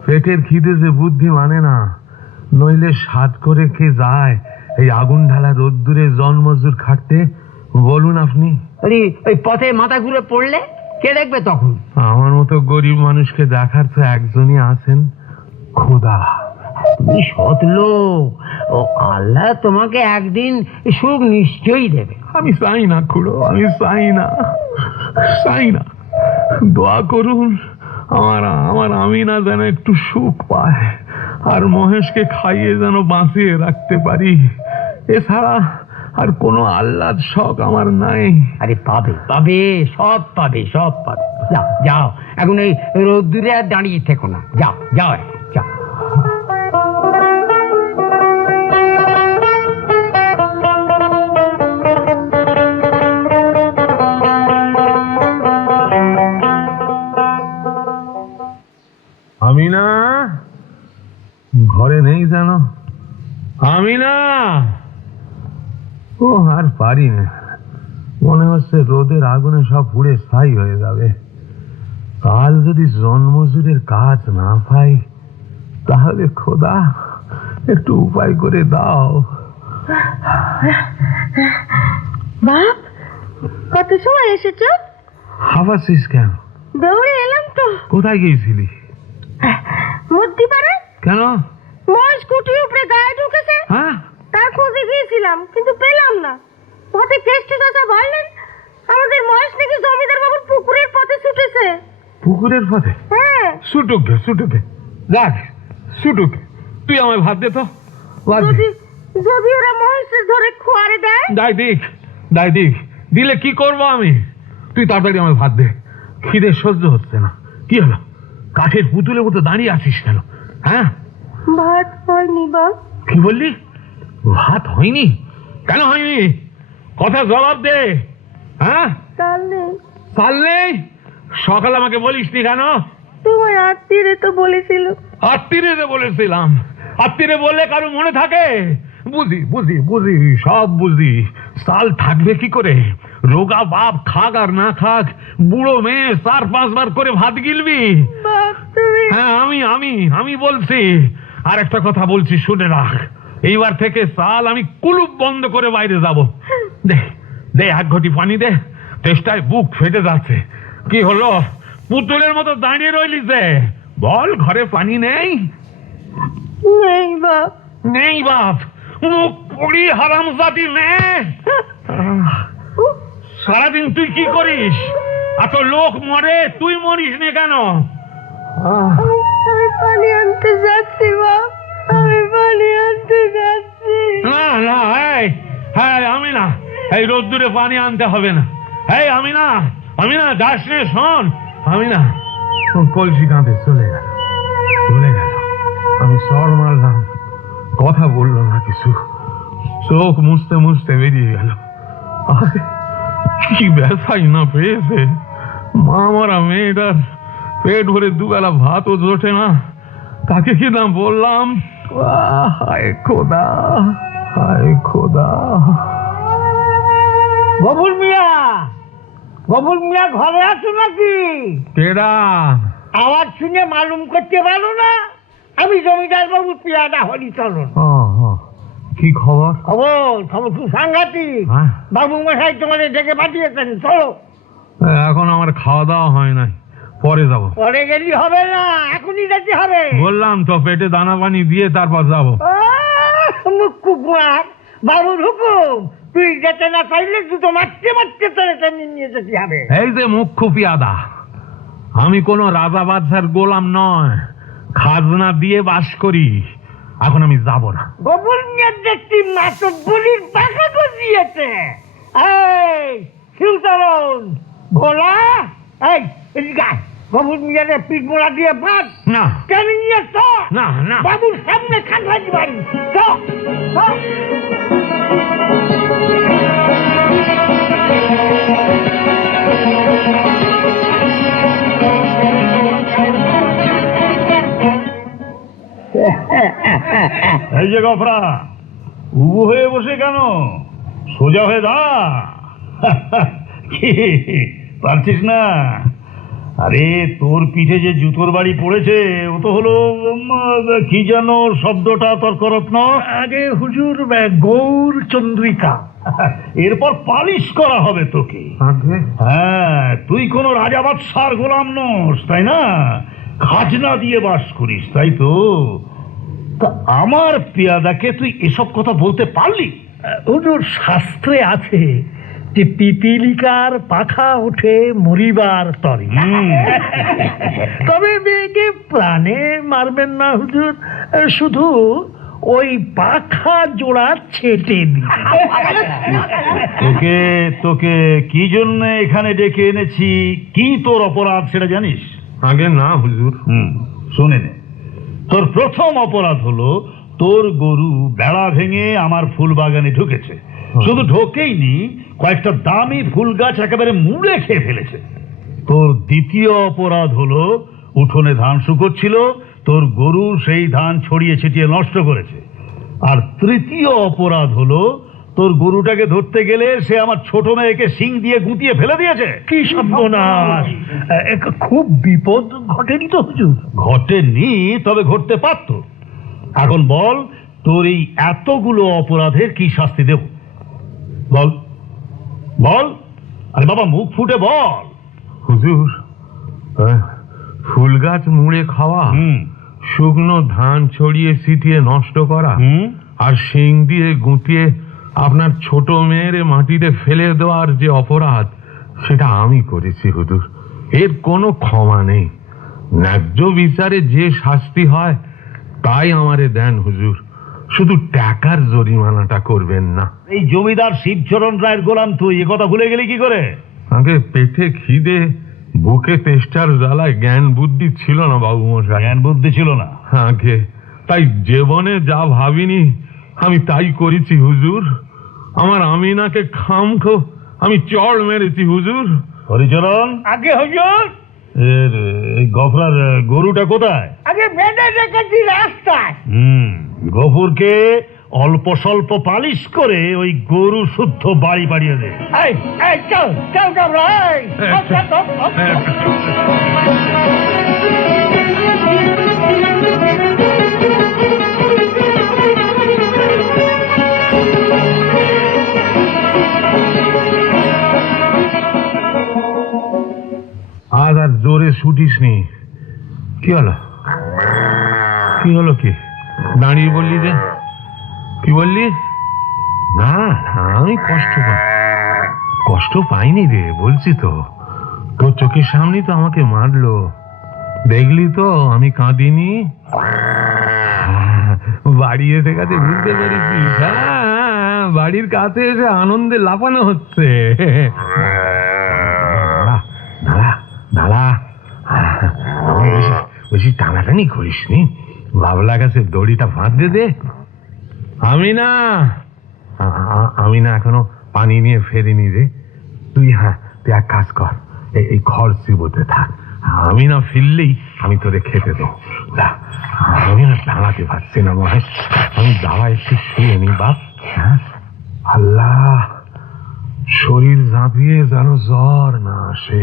পেটের খিদে যে বুদ্ধি মানে না, নইলে সাধ করে কে যায় এই আগুন ঢালা রোদ্দুরে জন্মজুর খাটতে, বলুন আপনি? আরে ওই পথে মাথা ঘুরে পড়লে কে দেখবে তখন? আমার মতো গরিব মানুষকে দেখার তো একজনই আছেন, খোদা। তুমি সৎ লোক, ও আল্লাহ তোমাকে একদিন সুখ নিশ্চয়ই দেবে। আমি চাই না খুড়ো, আমি চাই না, চাই না। দোয়া করুন আমার আমার আমিনা যেন একটু সুখ পায়, আর মহেশকে খাইয়ে যেন বাঁচিয়ে রাখতে পারি। এছাড়া আর কোনো আহ্লাদ শখ আমার নাই। আরে পাবে পাবে, সব পাবে, সব পাবে। যাও যাও, এখন এই রোদ্দুরে আর দাঁড়িয়ে থেকো না, যাও যাও যাও। আমিনা ঘরে নেই জানো? আমিনা! ও আর পারি না, মনে হচ্ছে রোদের আগুনে সব পুড়ে ছাই হয়ে যাবে। কাল যদি জন্মজুরের কাজ না পাই, তাহলে খোদা একটু উপায় করে দাও। বাপ, কত সময় এসেছো? হাফাচ্ছিস কেন? দৌড়ে এলাম তো। কোথায় গিয়েছিলি? মূর্তি পাড়ে। কেন? মহেশ কুটির উপরে গায়ে ঢুকেছে, হ্যাঁ, তার খোঁজে গিয়েছিলাম, কিন্তু পেলাম না। পথে কেষ্টে চাচা বললেন আমাদের মহেশ নাকি জমিদার বাবুর পুকুরের পথে ছুটেছে। পুকুরের পথে? হ্যাঁ। ছুটুক গে, ছুটুক গে, দেখ ছুটুক। তুই আমায় ভাত দে তো, ভাত দে। যদি যদি ওরা মহেশের ধরে খোয়ারে দেয়? দাই দিক, দাই দিক, দিলে কি করবো আমি? তুই তাড়াতাড়ি আমায় ভাত দে, খিদে সহ্য হচ্ছে না। কি হলো, কাঠের পুতুলের মতো দাঁড়িয়ে আছিস কেন? হ্যাঁ, ভাত হয়নি বাপ। কি বললি? ভাত হয়নি? কেন হয়নি? কথা জবাব দে। হ্যাঁ, চাল নেই। চাল নেই? সকালে আমাকে বলিসনি কেন? তোমার আত্মীয়রে তো বলেছিল। আত্মীয়রে বলেছিলাম? আত্মীয়রে বললে কারো মনে থাকে? বুঝি বুঝি বুঝি, সব বুঝি। চাল থাকবে কি করে? রোগা বাপ খাক আর না খাক, বুড়ো মেয়ে 4-5 বার করে ভাত গিলবি। বাপ তুমি। হ্যাঁ, আমি আমি আমি বলছি। আর একটা কথা বলছি, শুনে রাখ। এইবার থেকে চাল আমি কুলুপ বন্ধ করে বাইরে যাব। দে দে, 1 ঘটি পানি দে, তেষ্টায় বুক ফেটে যাচ্ছে। কি হলো, পুতুলের মতো দাঁড়িয়ে রইলি যে? বল, ঘরে পানি নেই? নেই বাপ। নেই বাপ? মুখ পুড়ি হারামজাদি মেয়ে! সারাদিন তুই কি করিস? এত লোক মরে, তুই মরিস নি কেন? আমি পানি আনতে যাচ্ছি বাপ, আমি পানি আনতে যাচ্ছি। না না, হ্যাঁ আমি না, এই রোদ্দুরে পানি আনতে হবে না। আমি না, আমি না, যাস নে, শোন। আমি না, কলসি কাঁধে চলে গেল, চলে গেল। আমি সর মারলাম, কথা বললো না কিছু, চোখ মুছতে মুছতে বেরিয়ে গেল। আরে কি ব্যথাই না পেয়েছে! মা মারা মেয়েটার পেট ভরে দুবেলা ভাতও জোটে না, তাকে কি না বললাম? হায় খোদা, হায় খোদা। গফুর মিয়া, গফুর মিয়া ঘরে আছো নাকি? কেডা? আওয়াজ শুনে মালুম করতে পারো না? আমি জমিদার বাবু পিয়াদা হরিচরণ। কি খবর? খবর খবর খুব সাংঘাতিক। হ্যাঁ? বাবু মশাই তোমাদের ডেকে পাঠিয়েছেন, চলো। এখন আমার খাওয়া দাওয়া হয় নাই, পরে যাব। পরে গেলি হবে না, এখনই যেতে হবে। বললাম তো, পেটে দানা পানি দিয়ে তারপর যাব। মুখ কুকুর, বাবুর হুকুম, তুই যেতে না চাইলে দুটো মারতে মারতে তোরে টেনে নিয়ে যেতে হবে। এই যে মুখ্য পিয়াদা, আমি কোনো রাজা বাদশার গোলাম নয়, খাজনা দিয়ে বাস করি। এখন আমি যাব না। গফুর মিয়ার দেখছি মাসব বলির পাখা গজিয়েছে। এই ফিউচারন ভোলা এই এদিকে আয়। বাবুর মিয়ারে পিঠ মোড়া দিয়ে বাদ না কেন নিয়ে তো না না বাবুর সামনে খাজা দিবাই তো এই যে গফরা উবু হয়ে বসে কেন সোজা হয়ে দাঁড়া কি পারছিস না আরে তোর পিঠে যে জুতোর বাড়ি পড়েছে ও তো হলো কি যেন শব্দটা তর্করত্ন আগে হুজুর গৌর চন্দ্রিকা এরপর পালিশ করা হবে তোকে আগে হ্যাঁ তুই কোনো রাজা বাদশার গোলাম নোস তাই না খাজনা দিয়ে বাস করিস তাই তো তা আমার পেয়াদাকে তুই এসব কথা বলতে পারলি হুজুর শাস্ত্রে আছে যে পিপিলিকার পাখা ওঠে মরিবার তরে তবে মেয়েকে প্রাণে মারবেন না হুজুর, শুধু ওই পাখা জোড়া ছেটে দিন। তোকে তোকে কি জন্য এখানে ডেকে এনেছি কি তোর অপরাধ সেটা জানিস আগে না হুজুর। শুনে নে তোর প্রথম অপরাধ হলো তোর গরু বেড়া ভেঙে আমার ফুল বাগানে ঢুকেছে, শুধু ঢোকেইনি কয়েকটা দামি ফুল গাছ একেবারে মুড়ে খেয়ে ফেলেছে। তোর দ্বিতীয় অপরাধ হলো উঠোনে ধান শুকোচ্ছিল, তোর গরু সেই ধান ছড়িয়ে ছিটিয়ে নষ্ট করেছে। আর তৃতীয় অপরাধ হলো তোর গরুটাকে ধরতে গেলে সে আমার ছোট মেয়েকে শিং দিয়ে গুঁতিয়ে ফেলে দিয়েছে। কি সর্বনাশ! খুব বিপদ ঘটেনি তো হুজুর? ঘটেনি, তবে ঘটতে পারত। এখন বল তোর এই এতগুলো অপরাধের কি শাস্তি দেব? বল বল, আরে বাবা মুখ ফুটে বল। হুজুর ফুল গাছ মুড়ে খাওয়া, শুকনো ধান ছড়িয়ে ছিটিয়ে নষ্ট করা, আর শিং দিয়ে গুঁতিয়ে আপনার ছোট মেয়ের মাটিতে ফেলে দেওয়ার যে অপরাধ সেটা আমি করেছি হুজুর। এর কোনো ক্ষমা নেই। ন্যায্য বিচারে যে শাস্তি হয় তাই আমারে দেন হুজুর, শুধু টাকার জরিমানাটা করবেন না। এই জমিদার শিবচরণ রায়ের গোলাম তুই, এ কথা ভুলে গেলি কি করে? আগে পেটে খিদে বুকে তেষ্টার জ্বালায় জ্ঞান বুদ্ধি ছিল না বাবু মশাই। জ্ঞান বুদ্ধি ছিল না আগে তাই জীবনে যা ভাবিনি আমি তাই করেছি হুজুর। আমার আমিনাকে খামখো আমি চড় মেরেছি হুজুর। হরিচরণ, আগে হুজুর, এর এই গফরার গরুটা কোথায়? আগে বেঁধে রেখেছি রাস্তায়। গফুরকে অল্প স্বল্প পালিশ করে ওই গরু শুদ্ধ বাড়ি বাড়িয়ে দে। এই এই চল চল কাবরা, এই আজ আর জোরে ছুটিস নি। কি হলো কি হলো? কি দাঁড়িয়ে বললি যে? কি বললি? না আমি কষ্ট পাইনি রে, বলছি তো। তোর চোখের সামনেই তো আমাকে মারলো, দেখলি তো আমি কাঁদিনি। বাড়ি এসে কাছে বুঝতে পেরেছিস? হ্যাঁ, বাড়ির কাছে এসে আনন্দে লাফানো হচ্ছে। দাঁড়া বেশি টানাটানি করিস নি, বাবলা গাছের দড়িটা বাঁধতে দে। আমি না এখনো পানি নিয়ে ফেরিনি রে। তুই এক কাজ কর, এই খড় চিবোতে থাক। আমি না ফিরলেই আমি তোরে খেতে দেবো। আমি না দাঁড়াতে পারছি না মহেশ, আমি দাওয়া একটু শুয়ে নি বাপ। আল্লাহ, শরীর ঝাঁপিয়ে যেন জ্বর না আসে।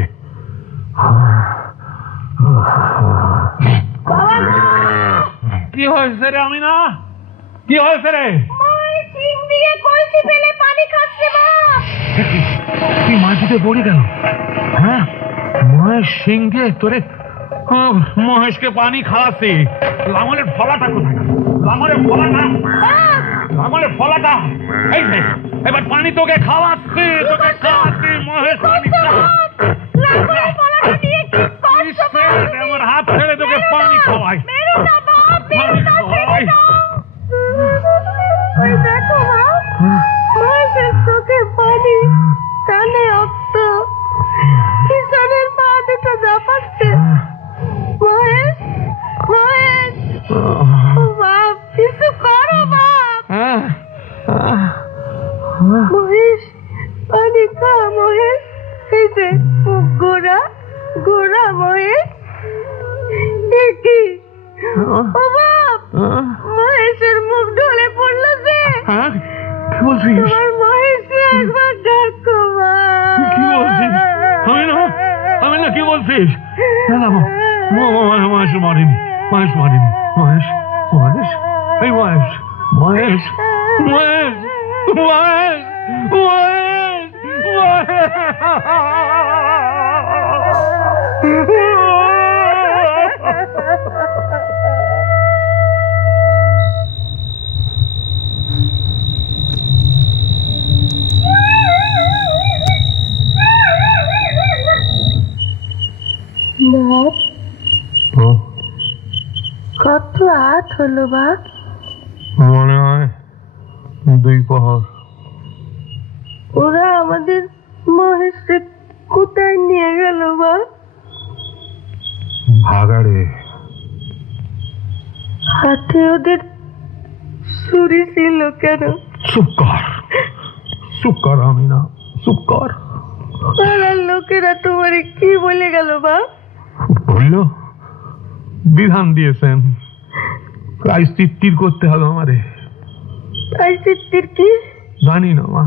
কি হয়েছে রে আমিনা? কি হয়েছে রে? তুই মাটিতে পড়ে গেল? হ্যাঁ, মহেশ সিং দিয়ে তোরে মহেশকে পানি খাওয়াচ্ছি। লাঙলের ফলাটা কোথায়? লাঙলের ফলাটা এই যে, এবার পানি তোকে খাওয়াচ্ছি মহেশ পানি খা। আমার হাত ছেড়ে তোকে পানি খাওয়াই। চোখে পানি, কানে রক্ত। হ্যাঁ কি বলছিস? তোমার মহেশকে একবার ডাকো মা। কি বলছিস? আমি না কি বলছিস? না না মহেশ মারিনি, মহেশ মারিনি, মহেশ মহেশ এই মহেশ মহেশ মহেশ মহেশ মহেশ বাপ, কত রাত হলো বাপ? মনে হয় 2 প্রহর। ওরা আমাদের মহেশকে কোথায় নিয়ে গেল বাপ? ভাগাড়ে। হাতে ওদের ছুরি ছিল কেন? চুপ কর আমি না, চুপ কর। পাড়ার লোকেরা তোমারে কি বলে গেল বাপ? বলল বিধান দিয়েছেন প্রায়শ্চিত্তির করতে হবে আমারে। প্রায়শ্চিত্তির কি? জানি না মা,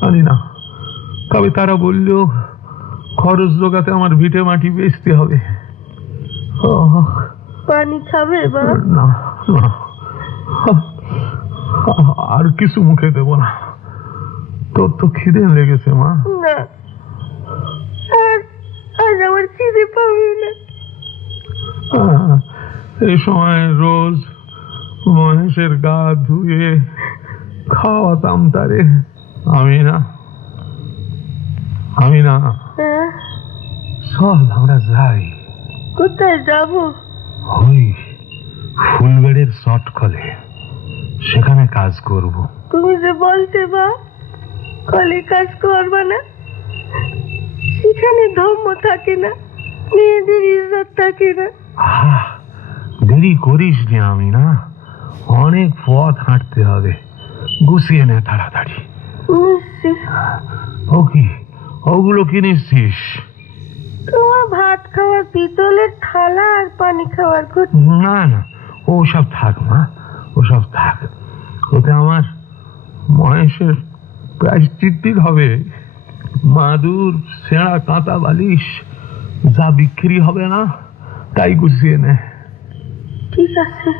জানি না। তবে তারা বলল খরচ জোগাতে আমার ভিটে মাটি বেচতে হবে। পানি খাবে বাপ? না না, আর কিছু মুখে দেব না। তোর তো খিদে লেগেছে মা। না, আজ আমার খিদে পাবে না। এই সময় রোজ মহেশের গা ধুয়ে খাওয়াতাম তারে। আমি না হ্যাঁ? চল আমরা যাই। কোথায় যাব? ওই ফুলবেড়ের চটকলে, সেখানে কাজ করব। তুমি যে বলতে বা কলে কাজ করবা না, সেখানে ধর্ম থাকে না, মেয়েদের ইজ্জত থাকে না। দেরি করিস নি, আমি না অনেক পথ হাঁটতে হবে। গুছিয়ে নে তাড়াতাড়ি। ও কি, ওগুলো কি নিচ্ছিস? তোমার ভাত খাওয়ার পিতলের থালা আর পানি খাওয়ার ঘটি। না না, ওসব থাক মা, ওসব থাক। ওতে আমার মহেশের প্রায়শ্চিত্তির হবে। মাদুর, ছেঁড়া কাঁথা বালিশ যা বিক্রি হবে না তাই গুছিয়ে নে। ঠিক আছে,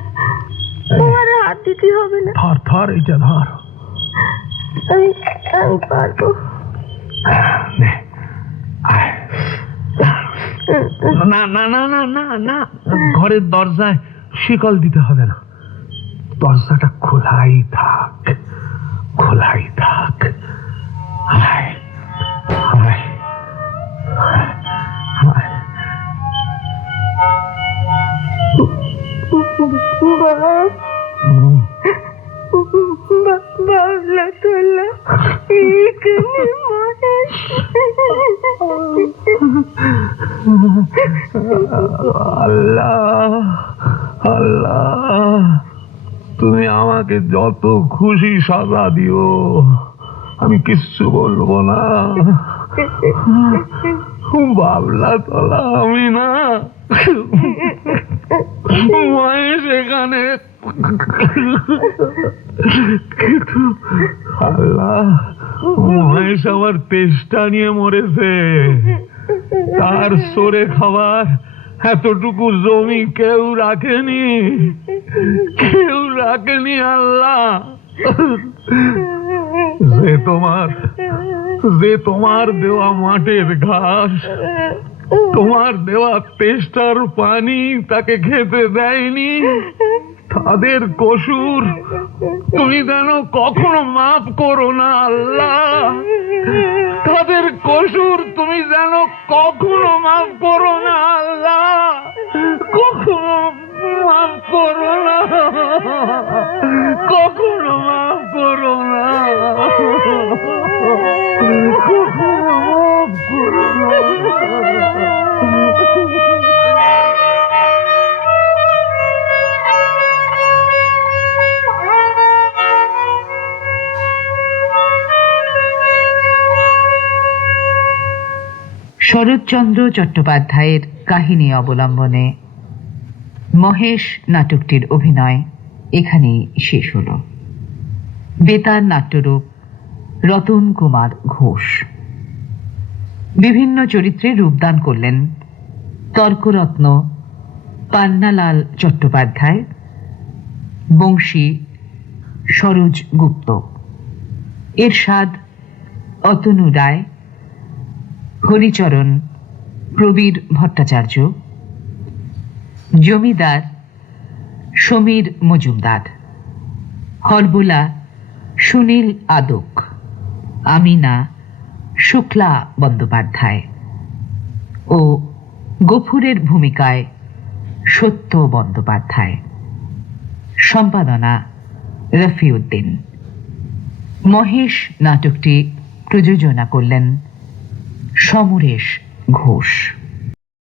তোমার হাত দিতে হবে না। ধর এটা ধর। আমি পারবো। নে, আয়। না না না না না না, ঘরের দরজায় শিকল দিতে হবে না। দরজাটা খোলাই থাক। আয় আয় আয়। বাবলা তোলা এখানে মহেশ। আল্লাহ আল্লাহ, তুমি আমাকে যত খুশি সাজা দিও, আমি কিচ্ছু বলবো না। বাবলা তোলা আমি না, মহেশ এখানে। কিন্তু আল্লাহ, মহেশ আমার তেষ্টা নিয়ে মরেছে। তার সরে খাবার এতটুকু জমি কেউ রাখেনি আল্লাহ। যে তোমার দেওয়া মাঠের ঘাস, তোমার দেওয়া তেষ্টার পানি তাকে খেতে দেয়নি, তাদের কসুর তুমি যেন কখনো মাফ করো না আল্লাহ। তাদের কসুর তুমি যেন কখনো মাফ করো না আল্লাহ, কখনো মাফ করো না, কখনো মাফ করো না, কখনো মাফ করো না। শরৎচন্দ্র চট্টোপাধ্যায়ের কাহিনী অবলম্বনে মহেশ নাটকটির অভিনয় এখানেই শেষ হলো। বেতার নাট্যরূপ রতন কুমার ঘোষ। বিভিন্ন চরিত্রে রূপদান করলেন তর্করত্ন পান্নালাল চট্টোপাধ্যায়, বংশী সরোজ গুপ্ত, এরশাদ অতনু রায়, হরিচরণ প্রবীর ভট্টাচার্য, জমিদার সমীর মজুমদার, হরবুলা সুনীল আদক, আমিনা শুক্লা বন্দ্যোপাধ্যায় ও গফুরের ভূমিকায় সত্য বন্দ্যোপাধ্যায়। সম্পাদনা রফিউদ্দিন। মহেশ নাটকটি প্রযোজনা করলেন সমরেশ ঘোষ।